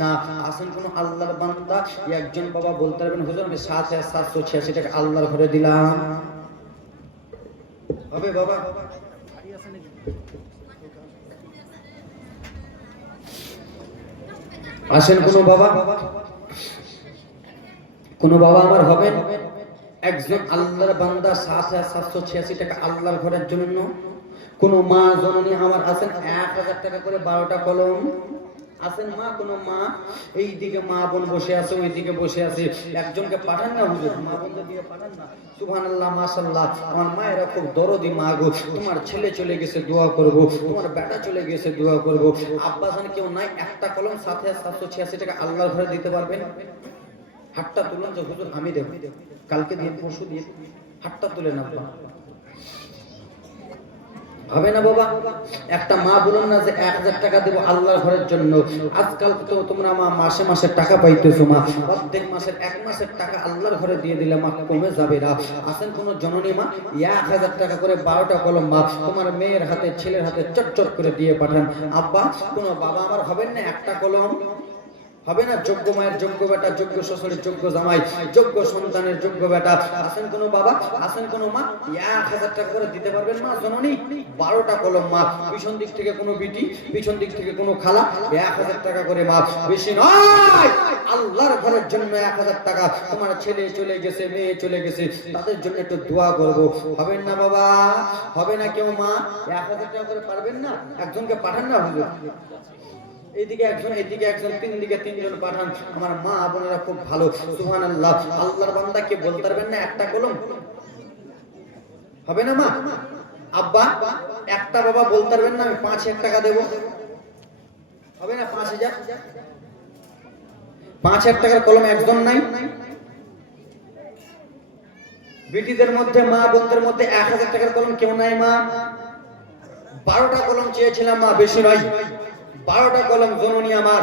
না। আসেন কোন আল্লাহর বান্দা একজন বাবা বলতে পারবেন হুজুর আমি 7,786 টাকা আল্লাহর ঘরে দিলাম? হবে বাবা? আসেন কোন বাবা, কোন বাবা আমার হবেন? একজন আল্লাহর বান্দা 7,786 টাকা আল্লাহর ঘরের জন্য। কোন মা জননী আমার আছেন 1000 টাকা করে 12টা কলম আছেন মা? কোন মা এই দিকে মা বোন বসে আছে, ওই দিকে বসে আছে, একজনকে পাঠান না হুজুর, মা বোনদের দিকে পাঠান না। সুবহানাল্লাহ মাশাআল্লাহ, আমার মায়েরা খুব দরদি মা গো, তোমার ছেলে চলে গেছে দোয়া করব, তোমার বেটা চলে গেছে দোয়া করব। আব্বা জান কেউ নাই, একটা কলম 7,786 টাকা আল্লাহর ঘরে দিতে পারবেন? হাতটা তুলেন যে হুজুর আমি দেব, কালকে দিয়ে পরশু দিয়ে, হাতটা তুলে না হবে না বাবা? একটা মা বলুন না যে 1000 টাকা দেব আল্লাহর ঘরের জন্য। আজকাল তো তোমরা মা মাসে মাসে টাকা পাইতেছো মা, প্রত্যেক মাসের 1 মাসের টাকা আল্লাহর ঘরে দিয়ে দিলে মা কমে যাবে না। আসেন কোন জননী মা 1000 টাকা করে 12টা কলম মা তোমার মেয়ের হাতে ছেলের হাতে চটচট করে দিয়ে পাঠান। আব্বা কোন বাবা আমার হবেন না একটা কলম? হবে না? যোগ্য মায়ের যোগ্য বেটা, যোগ্য শ্বশুরের যোগ্য জামাই, যোগ্য সন্তানের যোগ্য বেটা। আছেন কোনো বাবা, আছেন কোনো মা, 1000 টাকা করে দিতে পারবেন মা জননী? 12টা কলম মা, পিছন দিক থেকে কোনো বিটি, পিছন দিক থেকে কোনো খালা, 1000 টাকা করে মা, বেশি নয়। আল্লাহর ঘরের জন্য 1000 টাকা। তোমার ছেলে চলে গেছে, মেয়ে চলে গেছে, তাদের জন্য একটু দোয়া করব। হবেন না বাবা? হবে না কেউ মা? 1000 টাকা করে পারবেন না? একজনকে পাঠান না হুজুর, এইদিকে একজন, এইদিকে একজন, তিনদিকে তিনজন পাঠান। আমার মা বোনেরা খুব ভালো, সুবহানাল্লাহ। আল্লাহর বান্দা কে বলতে পারবেন না একটা কলম? হবে না মা? আব্বা একটা বাবা বলতে পারবেন না আমি 5000 টাকা দেব? হবে না? 5000, 5000 টাকার কলম একজন নাই? বিটিদের মধ্যে, মা বোনদের মধ্যে 1000 টাকার কলম কেউ নাই মা? 12টা কলম চেয়েছিলাম মা, বেশি নয়। 12টা কলম জননী আমার।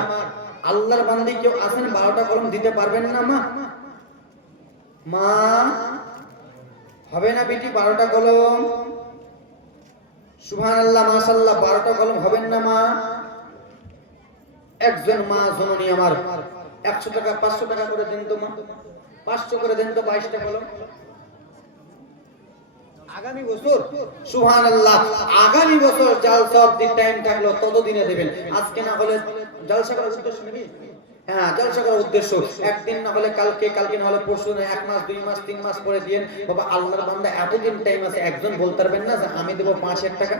আল্লাহর বান্দি কেউ আছেন 12টা কলম দিতে পারবেন না মা? মা হবে না বিটি 12টা কলম? সুবহানাল্লাহ, মাশাআল্লাহ, 12টা কলম হবেন না মা? একজন মা জননী আমার 100 টাকা 500 টাকা করে দেন তো মা, 500 করে দেন তো 22টা কলম। আগামী বছর সুবহানাল্লাহ, আগামী বছর জালসা অবধি টাইম থাকলো ততদিনে দেবেন। আজকে না হলে জালসা করার উদ্দেশ্য নাকি? হ্যাঁ, জালসা করার উদ্দেশ্য। একদিন না হলে কালকে, কালকে না হলে পরশু, না 1 মাস 2 মাস 3 মাস পরে দিয়েন বাবা। আল্লাহর বান্দা এতদিন টাইম আছে, একজন বলতে পারবেন না যে আমি দেব 5000 টাকা?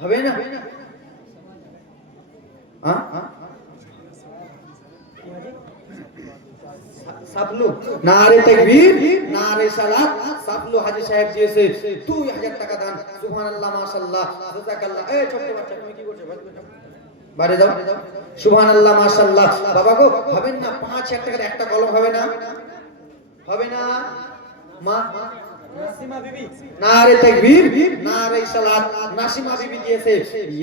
হবে না? হ্যাঁ, সাবলু, নারে তাকবীর, নারে সালাত। সাবলু হাজী সাহেব দিয়েছে 2000 টাকা দান। সুবহানাল্লাহ, মাশাআল্লাহ, জাযাকাল্লাহ। এই ছোট বাচ্চা তুমি কি করছো? বাইরে যাও। সুবহানাল্লাহ, মাশাআল্লাহ। বাবা গো, হবেন না 5000 টাকার একটা কলম? হবে না? হবে না মা? নাসিমা বিবি, নারে তাকবীর, নারে সালাত। নাসিমা বিবি দিয়েছে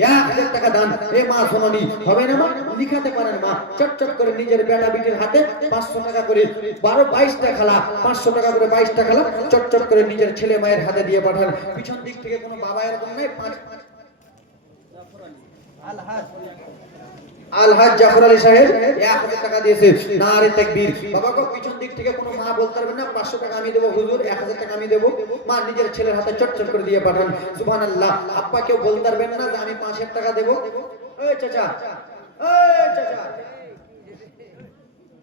1000 টাকা দান। এ মা জননী, হবে না মা? লিখাতে পারেন মা, চটচট করে নিজের বেটা বিটির হাতে 500 টাকা করে, 22টা খালা, 500 টাকা করে 22টা খালা, চটচট করে নিজের ছেলে মায়ের হাতে দিয়ে পাঠান। পিছন দিক থেকে কোনো বাবা এরকম নাই? আলহাজ জাফর আলী সাহেব 1000 টাকা দিয়েছে, নারে তাকবীর। বাবা গো, পিছন দিক থেকে কোনো মা বলতে পারবেন না 500 টাকা আমি দেব হুজুর, 1000 টাকা আমি দেব? মা নিজের ছেলের হাতে চটচট করে দিয়ে পাঠান। সুবহানাল্লাহ। আব্বা কেউ বলতে পারবেন না যে আমি 5000 টাকা দেব? এই চাচা, এই চাচা,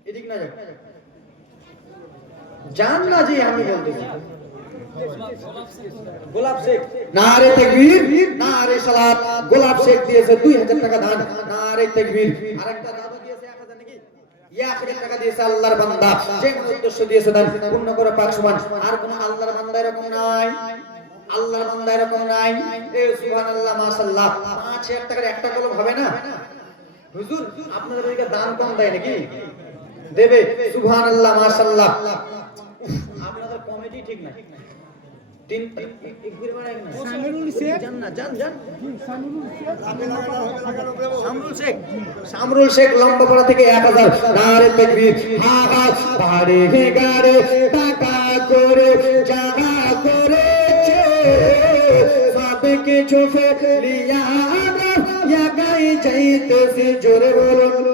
এদিক না যাও, জান না যে আমি বলতেছি। গোলাপ শেখ, নারে তাকবীর, নারে সালাত। গোলাপ শেখ দিয়েছে 2000 টাকা দান, নারে তাকবীর। আরেকটা দাদু দিয়েছে 1000 নাকি? 1000 টাকা দিয়েছে আল্লাহর বান্দা। যে কোন উদ্দেশ্য দিয়েছে দান পূর্ণ করে পাক সুবহান। আর কোন আল্লাহর বান্দা এরকম নাই? আল্লাহর বান্দা এরকম নাই? এ সুবহানাল্লাহ, মাশাআল্লাহ। 5000 টাকার একটা কলম হবে না? হুজুর আপনাদের এদিকে দান কম দেয় নাকি? দেবে। সুবহানাল্লাহ, মাশাআল্লাহ। আপনাদের কমেডি ঠিক না। শামরুল শেখ লম্বাপাড়া থেকে 1000। নারে তাকবীর। বাড়ে গাড়ে টাকা করে জানা করেছে, সব কিছু ফেলিয়া একাই যাইতেছে। জোরে বলুন।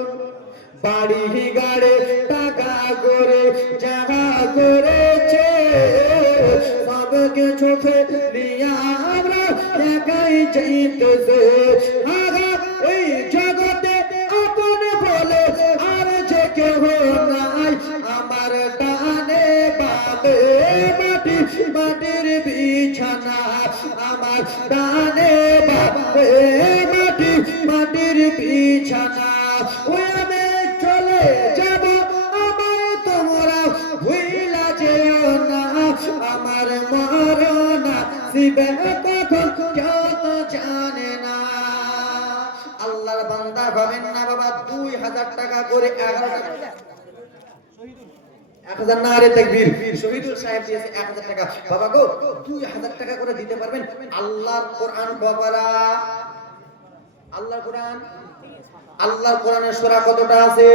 বাড়ি গাড়ে টাকা করে জানা করেছে, সব কিছু ফেলিয়া আমরা একাই যাইতেছে। এই জগতে আপন বলে আর যে কেহ নাই, আমার ডানে বামে মাটি, মাটির বিছানা। আমার ডানে বামে মাটি, মাটির বিছানা। ওই আমি চলে যাব, আমায় তোমরা ভুইলা যেও না। আমার মরনা শিবে কখন কেউ তো জানে না। আল্লাহর বান্দা ভাবেন না বাবা 2000 টাকা করে 11 টাকা 1000। নারে তাকবীর। শহীদুল সাহেব দিয়েছে 1000 টাকা। বাবা গো, 2000 টাকা করে দিতে পারবেন? আল্লাহর কোরআন বাবারা, আল্লাহর কোরআন, আল্লাহর কোরআনের সূরা কতটা আছে?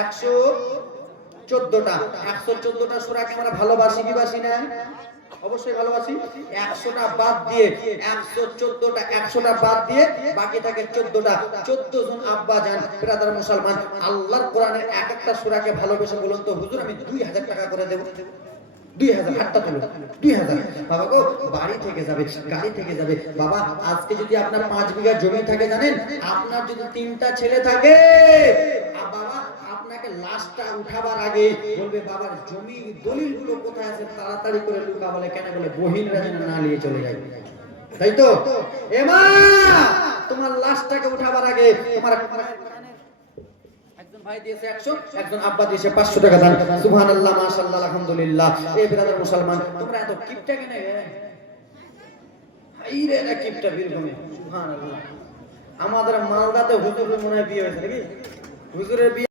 114টা। 114টা সূরাকে আমরা ভালোবাসি কি বাসি না? অবশ্যই ভালোবাসি। 100টা বাদ দিয়ে 114টা 100টা বাদ দিয়ে বাকি থাকে 14টা। 14 জন আব্বা জান ব্রাদার মুসলমান আল্লাহর কোরআনের এক একটা সূরাকে ভালোবেসে বলুন তো হুজুর আমি 2000 টাকা করে দেব। 2000 হাতটা তুলো 2000। বাবা গো বাড়ি থেকে যাবে, গাড়ি থেকে যাবে। বাবা আজকে যদি আপনার 5 বিঘা জমি থাকে জানেন, আপনার যদি 3টা ছেলে থাকে, বাবা আপনাকে লাশটা উঠাবার আগে বলবে বাবার জমি দলিলগুলো কোথায় আছে তাড়াতাড়ি করে লুকা বলে, কেন বলে বহিনরা যেন না নিয়ে চলে যায়। তাই তো এ মা, তোমার লাশটাকে উঠাবার আগে তোমার একজন ভাই দিয়েছে 100, একজন আব্বা দিয়েছে 500 টাকা দান। সুবহানাল্লাহ, মাশাআল্লাহ, আলহামদুলিল্লাহ। এই ব্রাদার মুসলমান তোমরা এত কিপটা কেন? হাইরে না কিপটা বীরভূমে। সুবহানাল্লাহ। আমাদের মালদাতে হুজুরের মনে হয় বিয়ে হয়েছে নাকি? হুজুরের বিয়ে